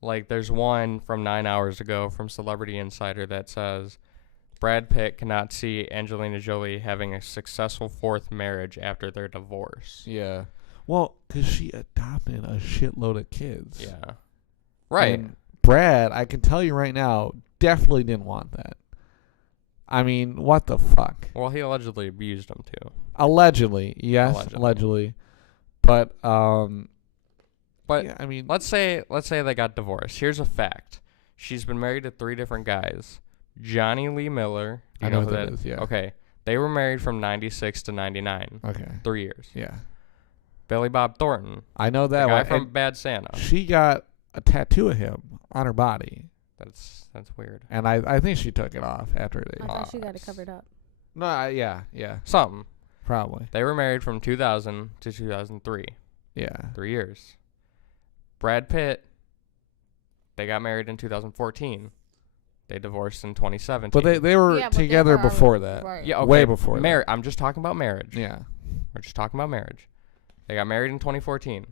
like, there's one from 9 hours ago from Celebrity Insider that says, Brad Pitt cannot see Angelina Jolie having a successful 4th marriage after their divorce. Yeah. Well, because she adopted a shitload of kids. Yeah. Right. And Brad, I can tell you right now, definitely didn't want that. I mean, what the fuck? Well, he allegedly abused them too. Allegedly, yes, allegedly. But yeah, I mean, let's say they got divorced. Here's a fact: she's been married to 3 different guys. Johnny Lee Miller. I know who that is. Yeah. Okay, they were married from 96 to 99. Okay. 3 years. Yeah. Billy Bob Thornton. I know that the guy one. from Bad Santa. She got a tattoo of him on her body. That's weird. And I think she took it off after they. I thought she got it covered up. No, yeah. Something. Probably. They were married from 2000 to 2003. Yeah. 3 years. Brad Pitt, they got married in 2014. They divorced in 2017. But they were together before that. Right. Yeah, okay. Way before that. I'm just talking about marriage. Yeah. We're just talking about marriage. They got married in 2014.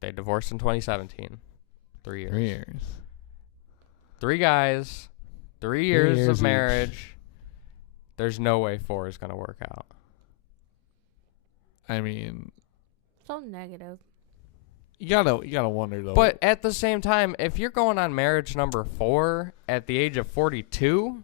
They divorced in 2017. 3 years. 3 years. 3 guys. 3 years of each. marriage. There's no way 4 is going to work out. I mean, So negative. you gotta wonder though. But at the same time, if you're going on marriage number 4 at the age of 42,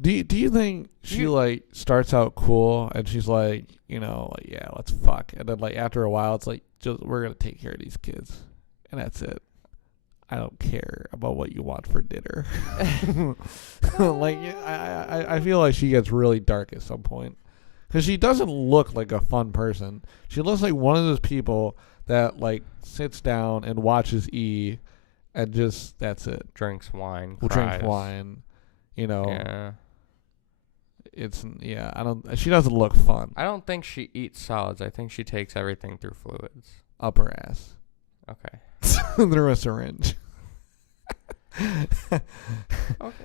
do you think she like starts out cool and she's like, like, yeah, let's fuck, and then like after a while it's like, just we're gonna take care of these kids, and that's it. I don't care about what you want for dinner. Like I feel like she gets really dark at some point. Because she doesn't look like a fun person. She looks like one of those people that, like, sits down and watches E and just, that's it. drinks wine, Will cries. drink wine. Yeah. She doesn't look fun. I don't think she eats solids. I think she takes everything through fluids. Up her ass. Okay. Through a syringe. Okay.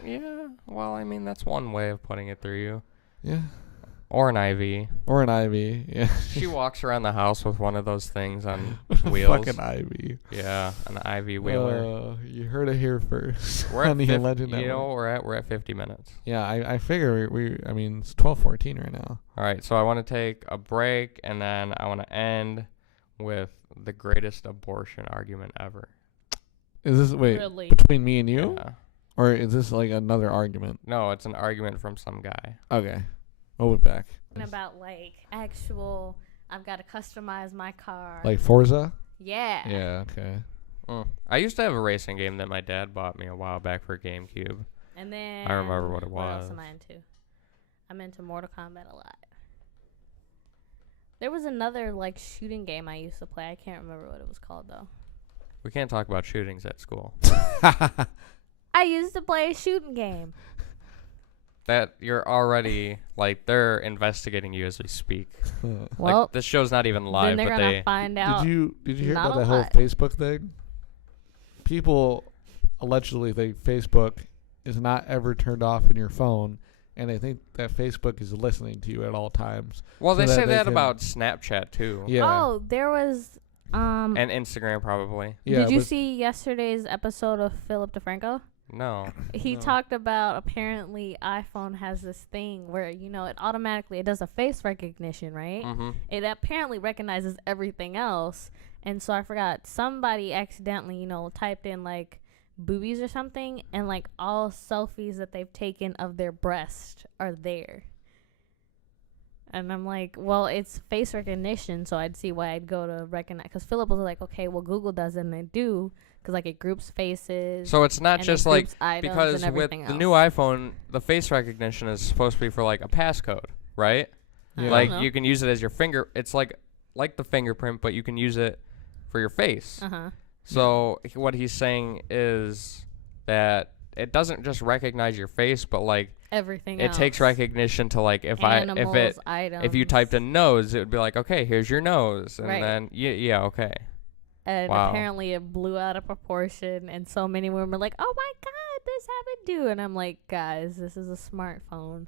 Yeah. Well, I mean, that's one way of putting it through you. Yeah. Or an IV. Or an IV. Yeah. She walks around the house with one of those things on wheels. Fucking IV. Yeah, an IV wheeler. You heard it here first. We're on at the Legend you know, Network. we're at 50 minutes. Yeah, I figure I mean, it's 12:14 right now. All right, so I want to take a break, and then I want to end with the greatest abortion argument ever. Is this, wait, Really? between me and you? Yeah. Or is this like another argument? No, it's an argument from some guy. Okay. We'll be back. About like actual, I've got to customize my car. Like Forza? Yeah. Yeah, okay. I used to have a racing game that my dad bought me a while back for GameCube. And then I remember what it What was. else am I into? I'm into Mortal Kombat a lot. There was another like shooting game I used to play. I can't remember what it was called though. We can't talk about shootings at school. I used to play a shooting game. That you're already like they're investigating you as we speak. Well, Like this show's not even live, then they're but gonna they find out. Did you hear Not about a that whole lot. Facebook thing? People allegedly think Facebook is not ever turned off in your phone, and they think that Facebook is listening to you at all times. Well, so they that say they that can- about Snapchat too. Yeah. Oh, there was. And Instagram probably. Yeah, Did you but- see yesterday's episode of Philip DeFranco? No. He No. talked about apparently iPhone has this thing where it does a face recognition, right? Mm-hmm. It apparently recognizes everything else, and so I forgot somebody accidentally typed in like boobies or something, and like all selfies that they've taken of their breast are there. And I'm like, well, it's face recognition, so I'd see why I'd go to recognize. Because Philip was like, okay, well, Google does it, and they do, because like it groups faces. So it's not and just it like groups items because and with everything the else. new iPhone, the face recognition is supposed to be for like a passcode, right? I Yeah. Like don't know. you can use it as your finger. It's like the fingerprint, but you can use it for your face. Uh-huh. So what he's saying is that it doesn't just recognize your face, but like Everything it else. takes recognition to like Animals, items. if you typed in nose, it would be like, okay, here's your nose, and Right. then yeah, okay. And Wow. apparently it blew out of proportion, and so many women were like, oh my God, this happened too. And I'm like, guys, this is a smartphone.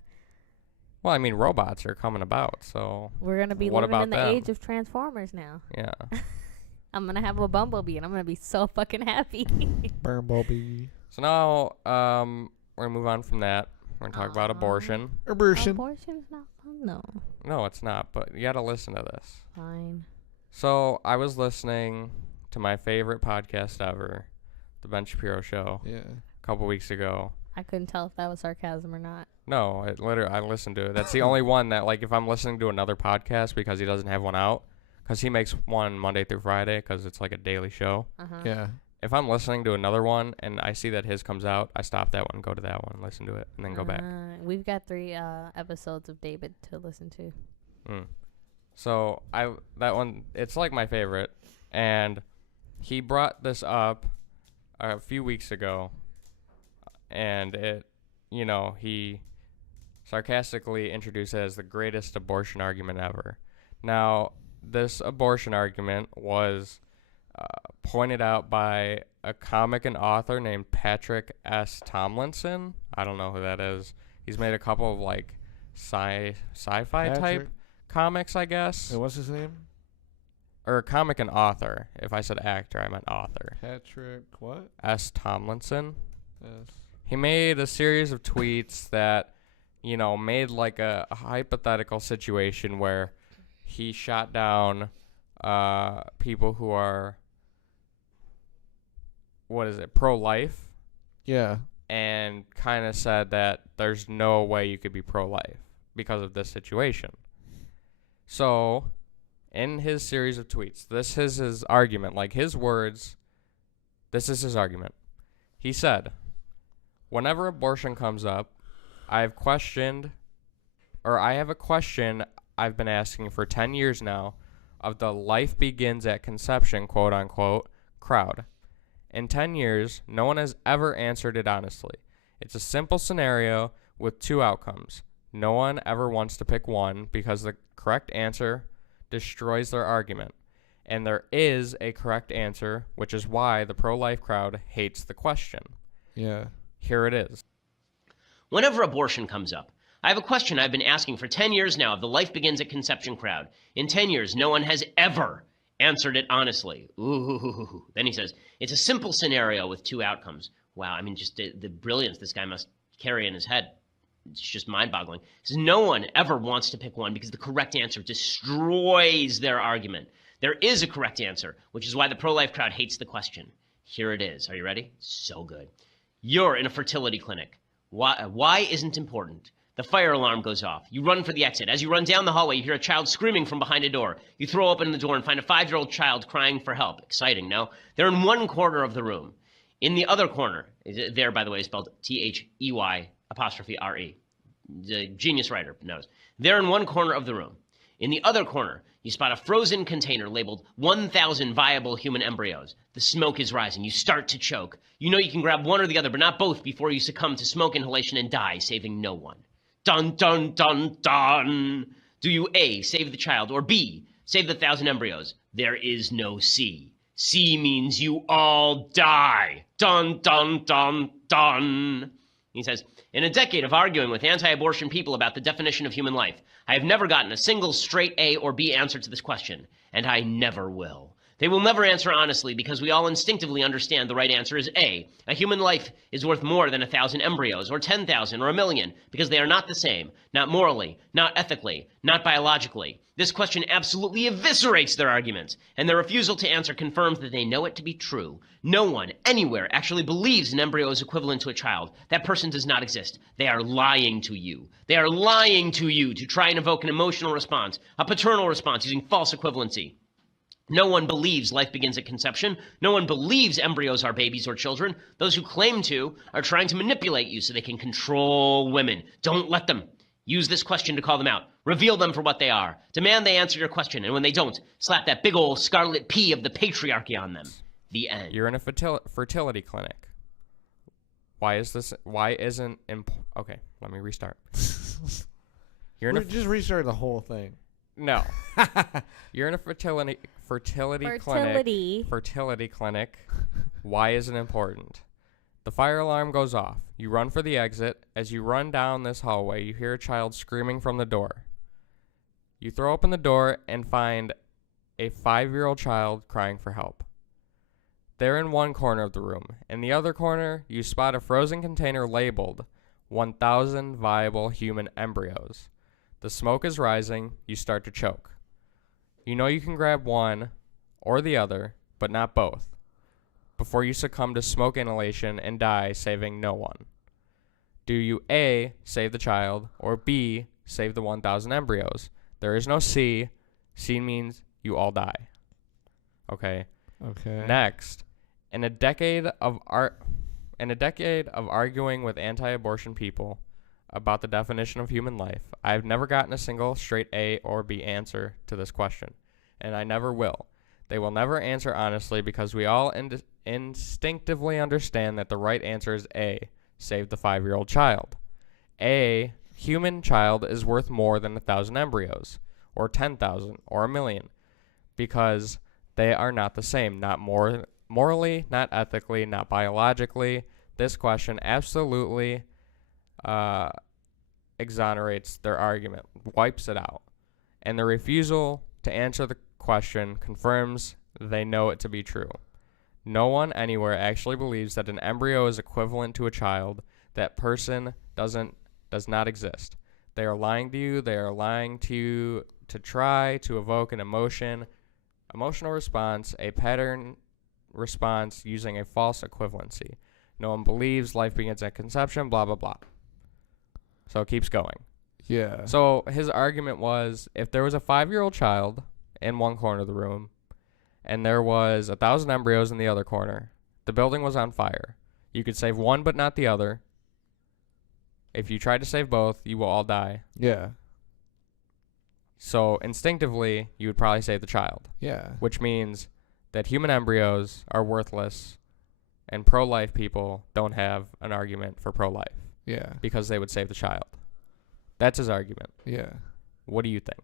Well, I mean, robots are coming about, so We're going to be What living about in the them? age of Transformers now. yeah. I'm going to have a Bumblebee, and I'm going to be so fucking happy. Bumblebee. So now we're gonna move on from that. We're gonna talk about abortion. Abortion. Abortion is not fun, though. No, it's not, but you gotta listen to this. Fine. So I was listening to my favorite podcast ever, The Ben Shapiro Show, Yeah. a couple weeks ago. I couldn't tell if that was sarcasm or not. No, I listened to it. That's the only one that, like, if I'm listening to another podcast because he doesn't have one out, because he makes one Monday through Friday because it's like a daily show. Uh-huh. Yeah. If I'm listening to another one and I see that his comes out, I stop that one, go to that one, listen to it, and then go back. We've got 3 episodes of David to listen to. So that one, it's like my favorite, and he brought this up a few weeks ago, and he sarcastically introduced it as the greatest abortion argument ever. Now, this abortion argument was pointed out by a comic and author named Patrick S. Tomlinson. I don't know who that is. He's made a couple of like sci-fi type Patrick? comics, I guess. And what's his name? Or comic and author. If I said actor, I meant author. Patrick. What? S. Tomlinson. Yes. He made a series of tweets that, made like a hypothetical situation where he shot down people who are, pro-life, Yeah. and kind of said that there's no way you could be pro-life because of this situation. So, in his series of tweets, this is his argument, like his words, this is his argument. He said, whenever abortion comes up, I have a question I've been asking for 10 years now of the life begins at conception, quote unquote, crowd. In 10 years, no one has ever answered it honestly. It's a simple scenario with 2 outcomes. No one ever wants to pick one because the correct answer destroys their argument. And there is a correct answer, which is why the pro-life crowd hates the question. Yeah. Here it is. Whenever abortion comes up, I have a question I've been asking for 10 years now of the life begins at conception crowd. In 10 years, no one has ever answered it honestly. Ooh. Then he says, it's a simple scenario with 2 outcomes. Wow, I mean, just the brilliance this guy must carry in his head. It's just mind-boggling. He says, no one ever wants to pick one because the correct answer destroys their argument. There is a correct answer, which is why the pro-life crowd hates the question. Here it is. Are you ready? So good. You're in a fertility clinic. Why isn't important? The fire alarm goes off. You run for the exit. As you run down the hallway, you hear a child screaming from behind a door. You throw open the door and find a 5-year-old child crying for help. Exciting, no? They're in one corner of the room. In the other corner, there, by the way, is spelled They''re. The genius writer knows. They're in one corner of the room. In the other corner, you spot a frozen container labeled 1,000 viable human embryos. The smoke is rising. You start to choke. You know you can grab one or the other, but not both before you succumb to smoke inhalation and die, saving no one. Dun, dun, dun, dun. Do you A, save the child, or B, save the 1,000 embryos? There is no C. C means you all die. Dun, dun, dun, dun. He says, in a decade of arguing with anti-abortion people about the definition of human life, I have never gotten a single straight A or B answer to this question, and I never will. They will never answer honestly because we all instinctively understand the right answer is A. A human life is worth more than 1,000 embryos, or 10,000, or 1,000,000, because they are not the same, not morally, not ethically, not biologically. This question absolutely eviscerates their arguments, and their refusal to answer confirms that they know it to be true. No one, anywhere, actually believes an embryo is equivalent to a child. That person does not exist. They are lying to you. They are lying to you to try and evoke an emotional response, a paternal response using false equivalency. No one believes life begins at conception. No one believes embryos are babies or children. Those who claim to are trying to manipulate you so they can control women. Don't let them. Use this question to call them out. Reveal them for what they are. Demand they answer your question, and when they don't, slap that big old scarlet P of the patriarchy on them. The end. You're in a fertility clinic. Why isn't okay, let me restart. Just restart the whole thing. No. You're in a fertility clinic. Why is it important? The fire alarm goes off. You run for the exit. As you run down this hallway, you hear a child screaming from the door. You throw open the door and find a 5-year-old child crying for help. They're in one corner of the room. In the other corner, you spot a frozen container labeled 1,000 viable human embryos. The smoke is rising. You start to choke. You know you can grab one or the other, but not both, before you succumb to smoke inhalation and die, saving no one. Do you A, save the child, or B, save the 1,000 embryos? There is no C. C means you all die. Okay. Okay. Next, in a decade of arguing with anti-abortion people about the definition of human life, I've never gotten a single straight A or B answer to this question, and I never will. They will never answer honestly because we all instinctively understand that the right answer is A, save the 5-year-old child. A human child is worth more than 1,000 embryos, or 10,000, or 1,000,000, because they are not the same, not morally, not ethically, not biologically. This question absolutely exonerates their argument, wipes it out. And the refusal to answer the question confirms they know it to be true. No one anywhere actually believes that an embryo is equivalent to a child. That person does not exist. They are lying to you. They are lying to you to try to evoke an emotional response, a pattern response using a false equivalency. No one believes life begins at conception, blah, blah, blah. So it keeps going. Yeah. So his argument was, if there was a 5-year-old child in one corner of the room and there was 1,000 embryos in the other corner, the building was on fire. You could save one but not the other. If you try to save both, you will all die. Yeah. So instinctively, you would probably save the child. Yeah. Which means that human embryos are worthless and pro-life people don't have an argument for pro-life. Yeah. Because they would save the child. That's his argument. Yeah. What do you think?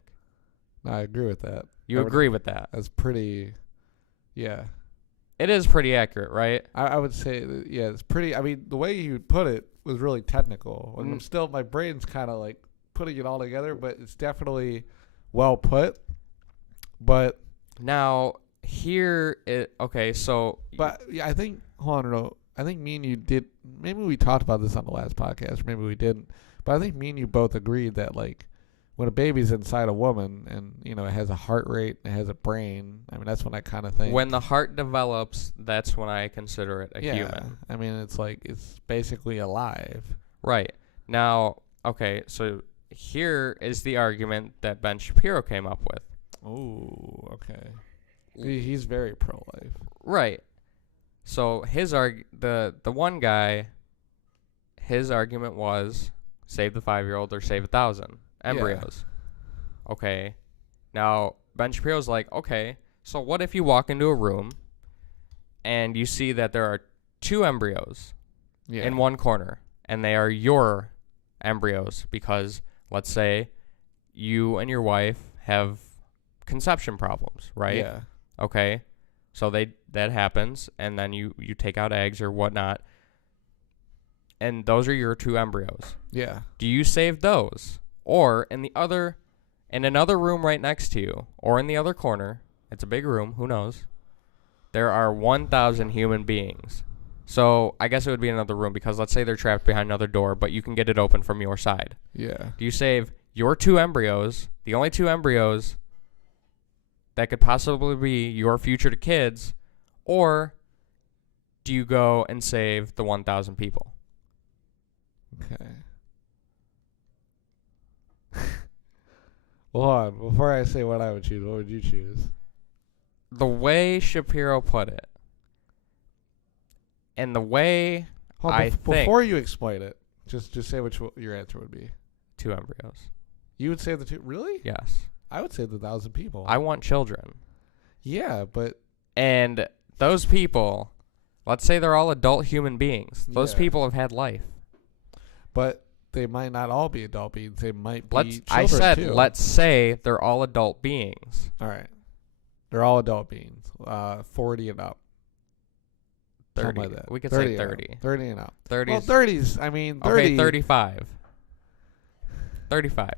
I agree with that. You agree with that? That's pretty. Yeah. It is pretty accurate, right? I would say, yeah, it's pretty. I mean, the way you put it was really technical. And I'm still, my brain's kind of like putting it all together, but it's definitely well put. But now here, okay, so. But yeah, I think, hold on, no, I think me and you did, maybe we talked about this on the last podcast, or maybe we didn't. But I think me and you both agreed that, like, when a baby's inside a woman and, you know, it has a heart rate, it has a brain, I mean, that's when I kind of think. When the heart develops, that's when I consider it a human. I mean, it's like, it's basically alive. Right. Now, Okay, so here is the argument that Ben Shapiro came up with. Oh, okay. He's very pro-life. Right. So the one guy, his argument was save the 5-year-old or save 1,000 embryos. Yeah. Okay. Now Ben Shapiro's like, okay, so what if you walk into a room and you see that there are 2 embryos in one corner, and they are your embryos because, let's say, you and your wife have conception problems, right? Yeah. Okay. So that happens, and then you take out eggs or whatnot, and those are your 2 embryos. Yeah. Do you save those? Or in another room right next to you, or in the other corner, it's a big room, who knows, there are 1,000 human beings. So I guess it would be another room because let's say they're trapped behind another door, but you can get it open from your side. Yeah. Do you save your 2 embryos, the only 2 embryos that could possibly be your future kids, or do you go and save the 1,000 people? Okay. Well, hold on. Before I say what I would choose, what would you choose? The way Shapiro put it, and the way before you explain it, just say which your answer would be. 2 embryos. You would say the 2? Really? Yes. I would say the 1,000 people. I want children. Yeah, but... And those people, let's say they're all adult human beings. Those people have had life. But they might not all be adult beings. They might be children, I said, too. let's say they're all adult beings. All right. They're all adult beings. 40 and up. 30. Something like that. We could 30 say 30. 30 and up. 30. Well, 30's, I mean, 30. Okay, 35. 35.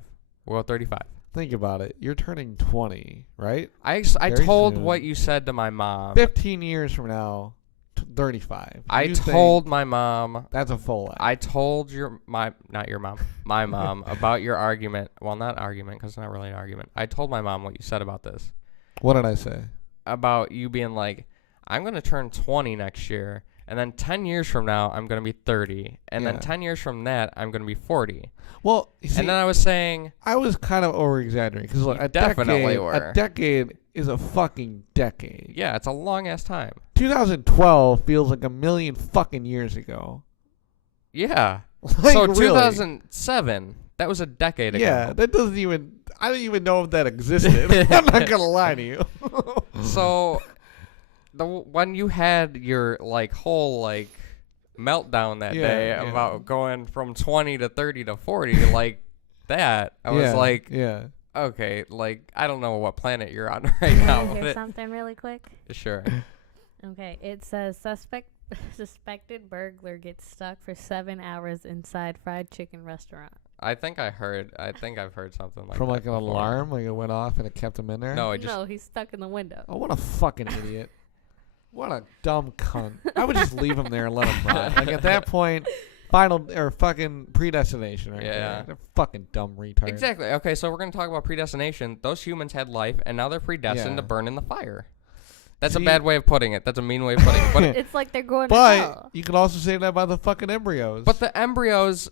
Well, 35. Think about it. You're turning 20, right? I Very told soon. what you said to my mom. 15 years from now, 35. I You told think my mom. that's a full life. I told not your mom, my mom about your argument. Well, not argument because it's not really an argument. I told my mom what you said about this. What did I say? About you being like, I'm going to turn 20 next year, and then 10 years from now, I'm going to be 30, and then 10 years from that, I'm going to be 40. Well, you see, and then I was saying... I was kind of over-exaggerating, because You definitely were. A decade is a fucking decade. Yeah, it's a long-ass time. 2012 feels like a million fucking years ago. Yeah. Like, So really. 2007, that was a decade ago. Yeah, that doesn't even... I don't even know if that existed. I'm not going to lie to you. So... when you had your whole meltdown that day about going from 20 to 30 to 40 like that, I was like, okay, I don't know what planet you're on right now. Can I hear something really quick? Sure. Okay, it says suspected burglar gets stuck for 7 hours inside fried chicken restaurant. I think I've heard something like From that an before. alarm, like it went off and it kept him in there? No, He's stuck in the window. Oh, what a fucking idiot. What a dumb cunt. I would just leave him there and let him rot. Like, at that point, fucking predestination right there. They're fucking dumb retards. Exactly. Okay, so we're going to talk about predestination. Those humans had life, and now they're predestined to burn in the fire. That's a bad way of putting it. That's a mean way of putting it. But it's like they're going to hell. But you can also say that about the fucking embryos. But the embryos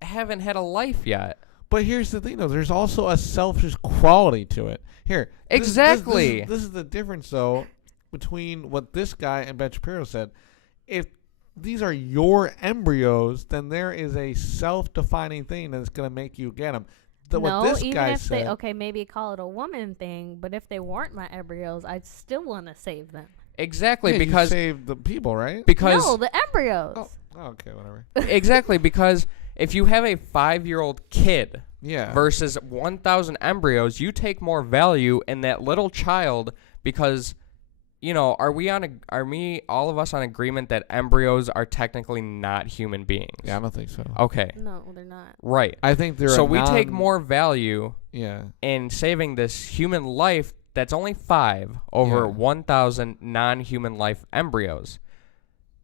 haven't had a life yet. But here's the thing, though. There's also a selfish quality to it. Here. Exactly. This is the difference, though, between what this guy and Ben Shapiro said. If these are your embryos, then there is a self-defining thing that's going to make you get them. What this even guy if said, they maybe call it a woman thing, but if they weren't my embryos, I'd still want to save them. Exactly, yeah, because you save the people, right? Because no, the embryos. Oh, okay, whatever. Exactly, because if you have a 5-year-old kid versus 1,000 embryos, you take more value in that little child because, are we all of us on agreement that embryos are technically not human beings? Yeah, I don't think so. Okay. No, they're not. Right. I think they're so we take more value Yeah. in saving this human life that's only 5 over 1,000 non-human life embryos.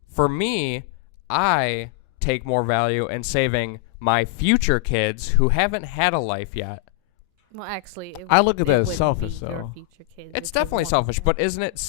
For me, I take more value in saving my future kids who haven't had a life yet. Well, actually, I look at that as wouldn't selfish, be your though. future kids. It's if they definitely want selfish, them. but isn't it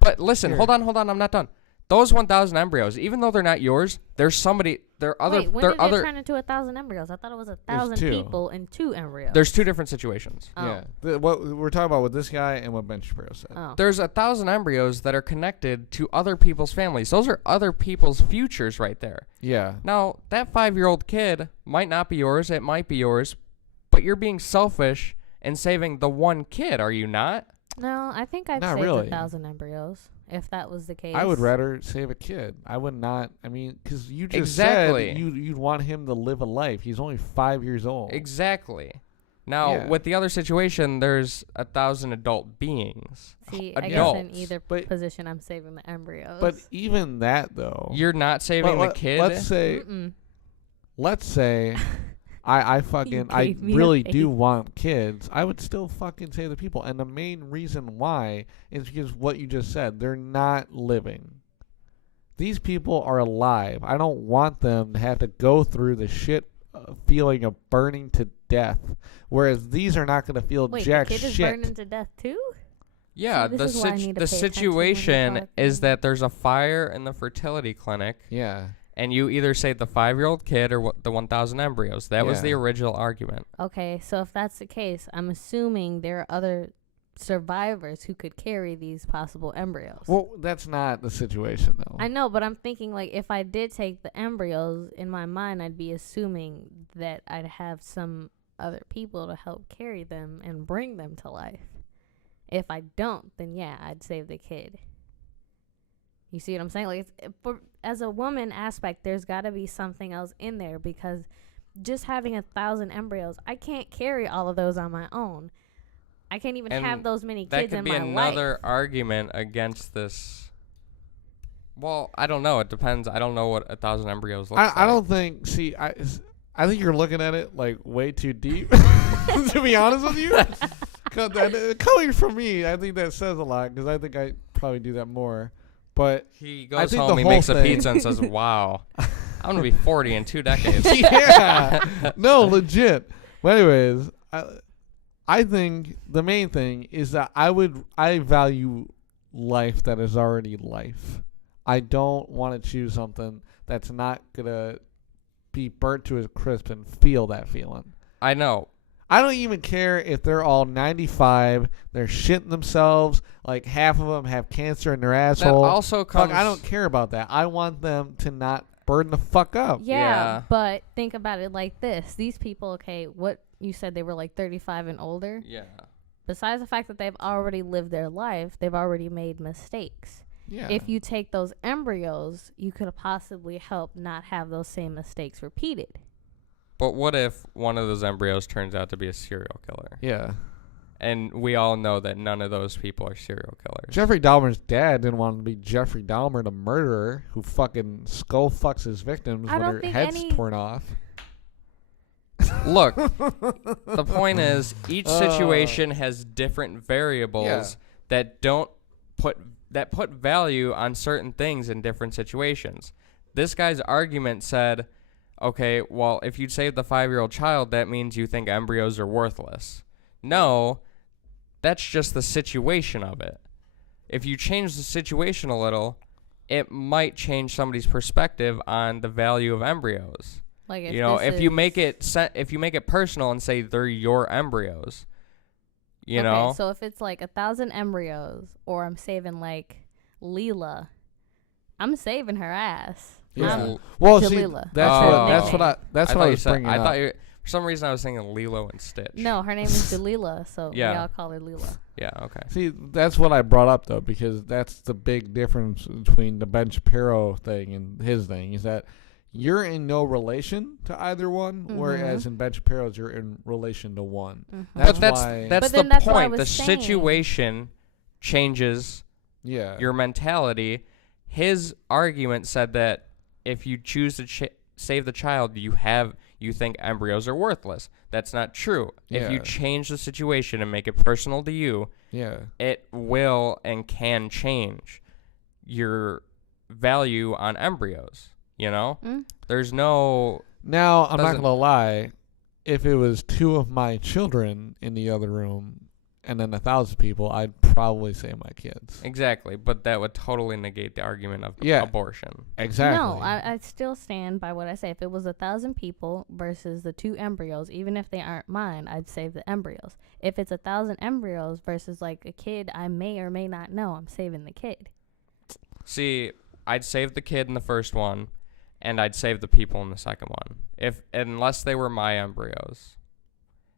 but listen, Here. hold on, I'm not done. those 1,000 embryos, even though they're not yours, there's somebody. There are other. Wait, when there did other. it turn into 1,000 embryos? I thought it was 1,000 two. people and 2 embryos. There's 2 different situations. Oh. Yeah. What we're talking about with this guy and what Ben Shapiro said. Oh. There's 1,000 embryos that are connected to other people's families. Those are other people's futures right there. Yeah. Now, that 5-year-old kid might not be yours. It might be yours. But you're being selfish and saving the one kid, are you not? No, I think I'd Not save really. 1,000 embryos if that was the case. I would rather save a kid. I would not. I mean, because you just Exactly. said you'd want him to live a life. He's only 5 years old. Exactly. Now, Yeah. with the other situation, there's 1,000 adult beings. See, I adults. guess in either But- position, I'm saving the embryos. But even that though, You're not saving the kid? Let's say, Mm-mm. let's say, I fucking I gave me a really face. do want kids. I would still fucking save the people, and the main reason why is because what you just said. They're not living. These people are alive. I don't want them to have to go through the shit feeling of burning to death. Whereas these are not going to feel Wait, jack the kid is shit. burning to death too? Yeah, See, the this is why I need to the pay attention when we situation talk. is that there's a fire in the fertility clinic, Yeah. and you either save the 5-year-old kid or the 1,000 embryos. That was the Yeah. original argument. Okay, so if that's the case, I'm assuming there are other survivors who could carry these possible embryos. Well, that's not the situation though. I know, but I'm thinking like if I did take the embryos, in my mind I'd be assuming that I'd have some other people to help carry them and bring them to life. If I don't, then yeah, I'd save the kid. You see what I'm saying? Like, as a woman aspect, there's got to be something else in there, because just having 1,000 embryos, I can't carry all of those on my own. I can't even And have those many That kids could in be my another life. argument against this. Well, I don't know. It depends. I don't know what 1,000 embryos looks like. I don't think. See, I think you're looking at it like way too deep. To be honest with you, coming from me, I think that says a lot, because I think I probably do that more. But He I goes think home, the he whole makes a thing- pizza and says, "Wow, I'm gonna be 40 in 2 decades." yeah, no, legit. But anyways, I think the main thing is that I value life that is already life. I don't want to choose something that's not gonna be burnt to a crisp and feel that feeling. I know. I don't even care if they're all 95, they're shitting themselves, like half of them have cancer in their That asshole. also comes. Fuck, I don't care about that. I want them to not burn the fuck up. Yeah, Yeah. but think about it like this. These people, okay, what you said, they were like 35 and older. Yeah. Besides the fact that they've already lived their life, they've already made mistakes. Yeah. If you take those embryos, you could possibly help not have those same mistakes repeated. But what if one of those embryos turns out to be a serial killer? Yeah. And we all know that none of those people are serial killers. Jeffrey Dahmer's dad didn't want to be Jeffrey Dahmer, the murderer who fucking skull fucks his victims I when don't their think heads any- torn off. Look, the point is, each situation has different variables that put value on certain things in different situations. This guy's argument said, okay, well, if you save the 5-year-old child, that means you think embryos are worthless. No, that's just the situation of it. If you change the situation a little, it might change somebody's perspective on the value of embryos. Like If you make it personal and say they're your embryos, you know. So if it's like 1,000 embryos, or I'm saving like Leela, I'm saving her ass. Yeah. Well, see, Jalila. that's what I was bringing I up. thought for some reason I was thinking Lilo and Stitch. No, her name is Jalila, so Yeah. we all call her Leela. Yeah. Okay. See, that's what I brought up though, because that's the big difference between the Ben Shapiro thing and his thing, is that you're in no relation to either one, whereas in Ben Shapiro's you're in relation to one. But That's why. But the then that's what I point. was The saying. situation changes Yeah. your mentality. His argument said that if you choose to save the child, you think embryos are worthless. That's not true. If you Yeah. change the situation and make it personal to you, Yeah. it will and can change your value on embryos. You know, there's no. Now, I'm not Doesn't- going to lie. If it was 2 of my children in the other room, and then 1,000 people, I'd probably say my kids. Exactly, but that would totally negate the argument of Yeah. abortion. Exactly. No, I still stand by what I say. If it was 1,000 people versus the 2 embryos, even if they aren't mine, I'd save the embryos. If it's 1,000 embryos versus like a kid I may or may not know, I'm saving the kid. See, I'd save the kid in the first one, and I'd save the people in the second one, unless they were my embryos.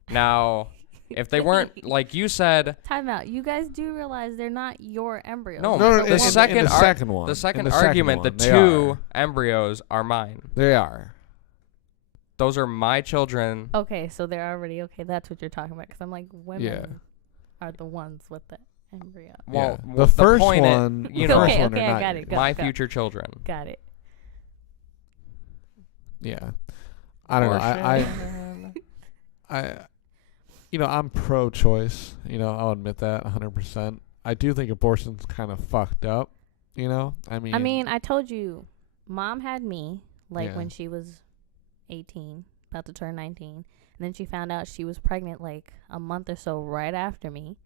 Now, if they weren't, like you said, Time out. You guys do realize they're not your embryos. no, No, the second one. the In second the argument, one, the they 2 are. embryos are mine. They are. Those are my children. Okay, so they're already okay. That's what you're talking about. Because I'm like, women Yeah. are the ones with the embryo. Well, Yeah. the first point one, you the know, first Okay, one are okay, I not got it. yours. Go. my future children. Got it. Yeah. I don't know. Abortion. I'm pro-choice. I'll admit that 100%. I do think abortion's kind of fucked up. I mean, I told you, Mom had me Yeah. when she was 18, about to turn 19, and then she found out she was pregnant like a month or so right after me,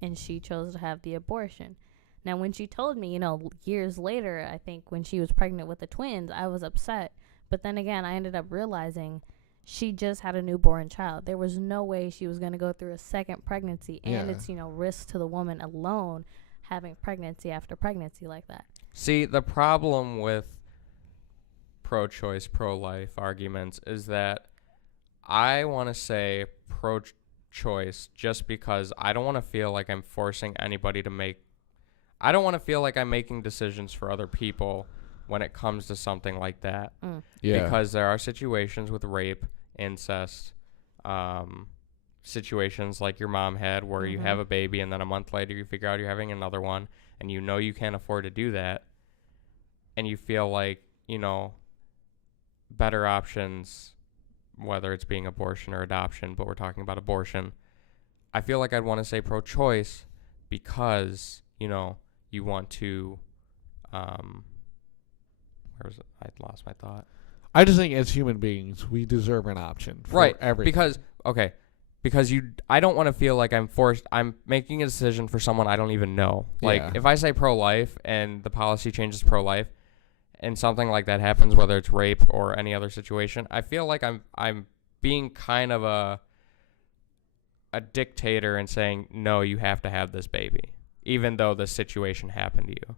and she chose to have the abortion. Now, when she told me, years later, I think when she was pregnant with the twins, I was upset. But then again, I ended up realizing she just had a newborn child. There was no way she was going to go through a second pregnancy, and Yeah. it's risk to the woman alone having pregnancy after pregnancy like that. See, the problem with pro-choice, pro-life arguments is that I want to say pro-choice just because I don't want to feel like I'm forcing anybody to make. I don't want to feel like I'm making decisions for other people when it comes to something like that. yeah. Because there are situations with rape, incest, situations like your mom had where you have a baby and then a month later you figure out you're having another one and you can't afford to do that. And you feel like, better options, whether it's being abortion or adoption, but we're talking about abortion. I feel like I'd want to say pro-choice because, you want to, where was it? I lost my thought. I just think as human beings, we deserve an option for Right, everything. because I don't want to feel like I'm making a decision for someone I don't even know. Like, Yeah. if I say pro-life and the policy changes pro-life and something like that happens, whether it's rape or any other situation, I feel like I'm being kind of a dictator and saying, no, you have to have this baby, even though this situation happened to you,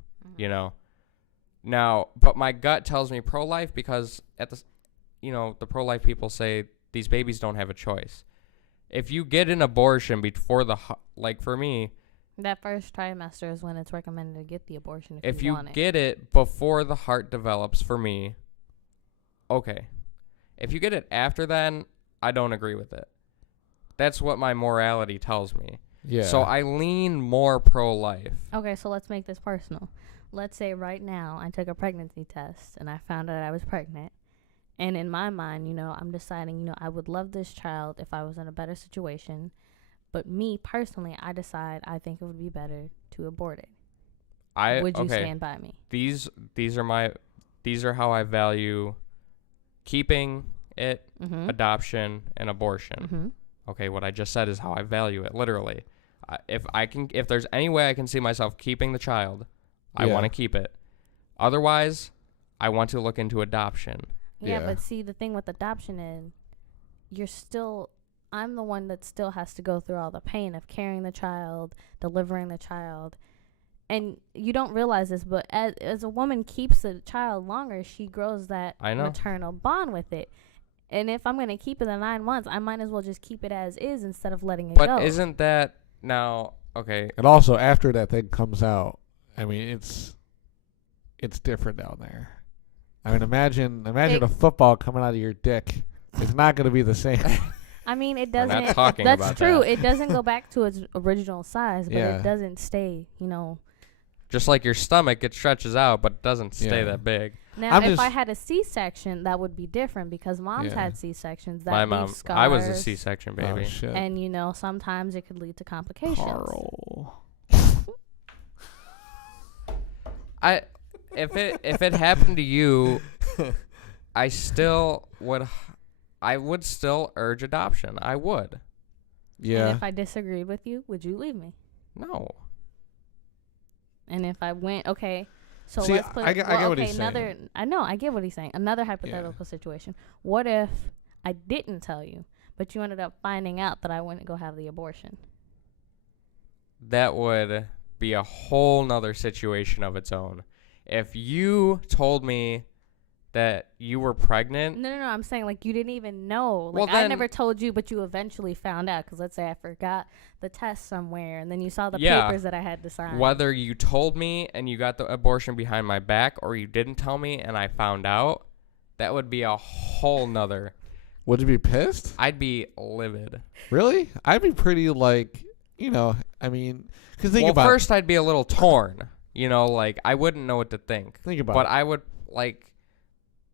Now, but my gut tells me pro-life because the pro-life people say these babies don't have a choice. If you get an abortion before for me, That first trimester is when it's recommended to get the abortion if if you want it. get it before the heart develops, for me, okay. If you get it after then, I don't agree with it. That's what my morality tells me. Yeah. So I lean more pro-life. Okay, so let's make this personal. Let's say right now I took a pregnancy test and I found out I was pregnant. And in my mind, I'm deciding, I would love this child if I was in a better situation. But me personally, I decide I think it would be better to abort it. Would you stand by me? These are how I value keeping it, adoption, and abortion. Okay, what I just said is how I value it, literally. If there's any way I can see myself keeping the child, I want to keep it. Otherwise, I want to look into adoption. Yeah, Yeah. but see, the thing with adoption is I'm the one that still has to go through all the pain of carrying the child, delivering the child. And you don't realize this, but as a woman keeps the child longer, she grows that maternal bond with it. And if I'm going to keep it the 9 months, I might as well just keep it as is instead of letting it go. But isn't that now, okay. And also, after that thing comes out, I mean, it's different down there. I mean, imagine a football coming out of your dick. It's not going to be the same. I mean, it We're doesn't. not talking That's about true. that. It doesn't go back to its original size, but Yeah. it doesn't stay, Just like your stomach, it stretches out, but it doesn't stay Yeah. that big. Now, I'm if I just- had a C-section, that would be different because moms Yeah. had C-sections. That My leave mom, scars, I was a C-section baby. Oh, shit. and sometimes it could lead to complications. Carl. If it happened to you, I would still urge adoption. I would. Yeah. And if I disagreed with you, would you leave me? No. And if I went, okay, so See, let's put I get what okay, he's another saying. I know, I get what he's saying. Another hypothetical situation. What if I didn't tell you, but you ended up finding out that I wouldn't go have the abortion? That would be a whole nother situation of its own. If you told me that you were pregnant. No, I'm saying like you didn't even know. Like Well, I then- never told you, but you eventually found out. Because let's say I forgot the test somewhere, and then you saw the Yeah. papers that I had to sign. Whether you told me and you got the abortion behind my back, or you didn't tell me and I found out, that would be a whole nother. Would you be pissed? I'd be livid. Really? I'd be pretty like, I mean, because think Well, about first I'd be a little torn. Like I wouldn't know what to think. Think about But it. I would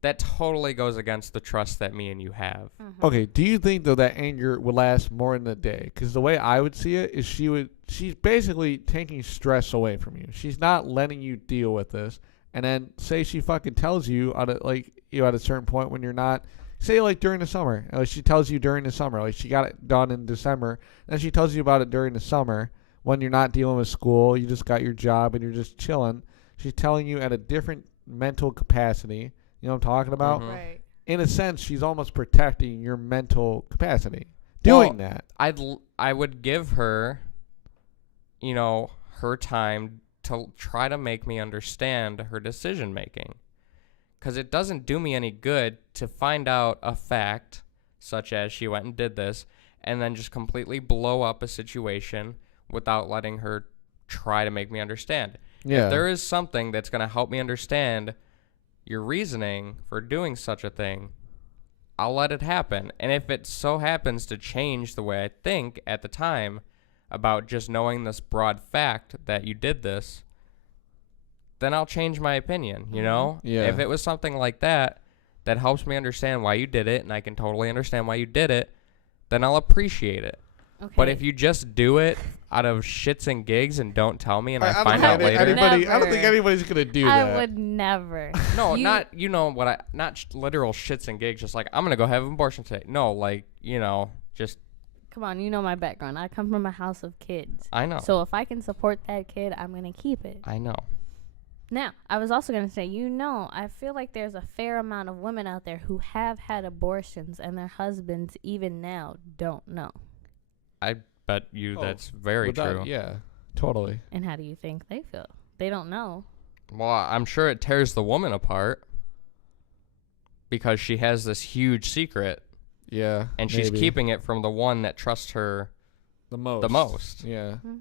that totally goes against the trust that me and you have. Okay, do you think though that anger would last more than a day? Because the way I would see it is she's basically taking stress away from you. She's not letting you deal with this. And then say she fucking tells you at a certain point when you're not, say like during the summer, she tells you during the summer, like she got it done in December, and she tells you about it during the summer when you're not dealing with school, you just got your job and you're just chilling. She's telling you at a different mental capacity. You know what I'm talking about? Mhm. Right. In a sense, she's almost protecting your mental capacity. Doing Well, that. I would give her, her time to try to make me understand her decision making. Because it doesn't do me any good to find out a fact, such as she went and did this, and then just completely blow up a situation without letting her try to make me understand. Yeah. If there is something that's going to help me understand your reasoning for doing such a thing, I'll let it happen. And if it so happens to change the way I think at the time about just knowing this broad fact that you did this, then I'll change my opinion, Yeah. If it was something like that that helps me understand why you did it, and I can totally understand why you did it, then I'll appreciate it. Okay. But if you just do it out of shits and gigs and don't tell me and I find think out later. anybody, I don't think Never. anybody's gonna do I that. would never. No, You- not literal shits and gigs, just like, I'm going to go have an abortion today. No, just, Come on, you know my background. I come from a house of kids. I know. So if I can support that kid, I'm gonna keep it. I know. Now, I was also going to say, I feel like there's a fair amount of women out there who have had abortions and their husbands, even now, don't know. I bet you Oh, that's very Without- true. Yeah, totally. And how do you think they feel? They don't know. Well, I'm sure it tears the woman apart because she has this huge secret Yeah. and she's maybe. keeping it from the one that trusts her the most. the most. Yeah. Mhm.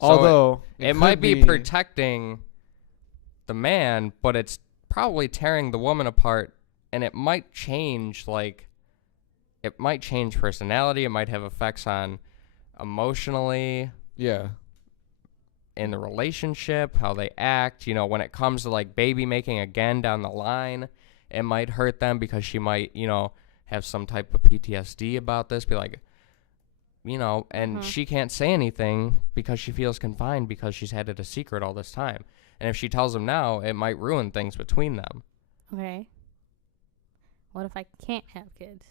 So Although it could might be protecting the man, but it's probably tearing the woman apart, and it might change, it might change personality. It might have effects on emotionally Yeah. in the relationship, how they act. When it comes to baby making again down the line, it might hurt them because she might, have some type of PTSD about this. Be like, and she can't say anything because she feels confined because she's had it a secret all this time. And if she tells them now, it might ruin things between them. Okay. What if I can't have kids?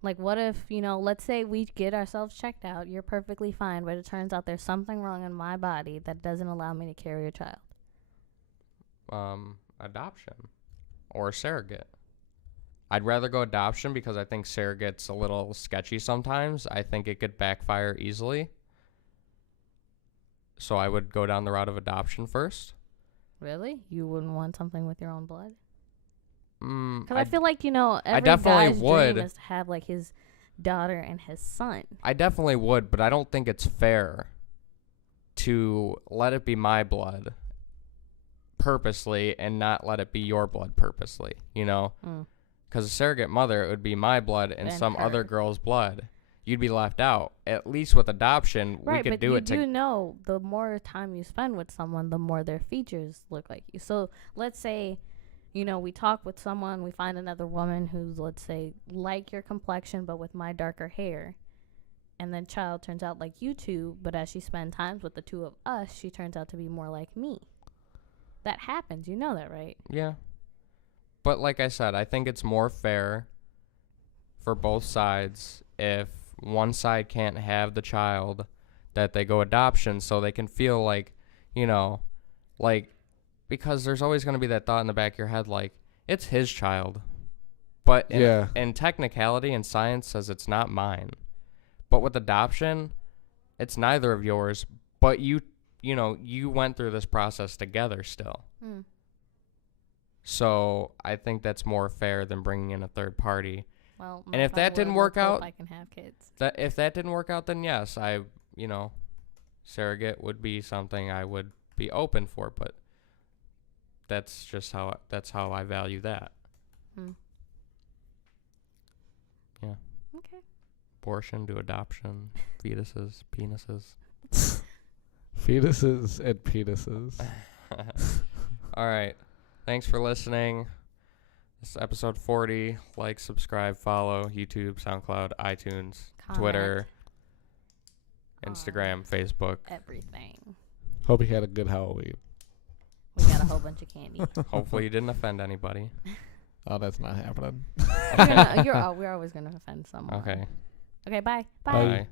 What if, let's say we get ourselves checked out. You're perfectly fine, but it turns out there's something wrong in my body that doesn't allow me to carry a child. Adoption or surrogate. I'd rather go adoption because I think surrogate's a little sketchy sometimes. I think it could backfire easily. So I would go down the route of adoption first. Really? You wouldn't want something with your own blood? Mm, Because I feel like, every definitely guy's would. dream is to have, his daughter and his son. I definitely would, but I don't think it's fair to let it be my blood purposely and not let it be your blood purposely, Mm. Because a surrogate mother, it would be my blood and And some other her. girl's blood. You'd be left out. At least with adoption, Right, we could but do you it do know the more time you spend with someone, the more their features look like you. So let's say, we talk with someone, we find another woman who's, let's say, like your complexion, but with my darker hair. And then child turns out like you two, but as she spends times with the two of us, she turns out to be more like me. That happens. You know that, right? Yeah. But like I said, I think it's more fair for both sides if one side can't have the child, that they go adoption so they can feel like, you know, like, because there's always going to be that thought in the back of your head, like, it's his child. But in technicality and science says it's not mine. But with adoption, it's neither of yours, but you know, you went through this process together still. Mm. So I think that's more fair than bringing in a third party. Well, And if that didn't work out, I can have kids. if that didn't work out, then yes, surrogate would be something I would be open for, but that's just how I value that. Hmm. Yeah. Okay. Abortion to adoption, fetuses, penises. Fetuses and penises. All right. Thanks for listening. This is episode 40. Like, subscribe, follow YouTube, SoundCloud, iTunes, Twitter, Instagram, Facebook. Everything. Hope you had a good Halloween. We got a whole bunch of candy. Hopefully you didn't offend anybody. Oh, that's not happening. We're always going to offend someone. Okay. Okay, bye. Bye. Bye.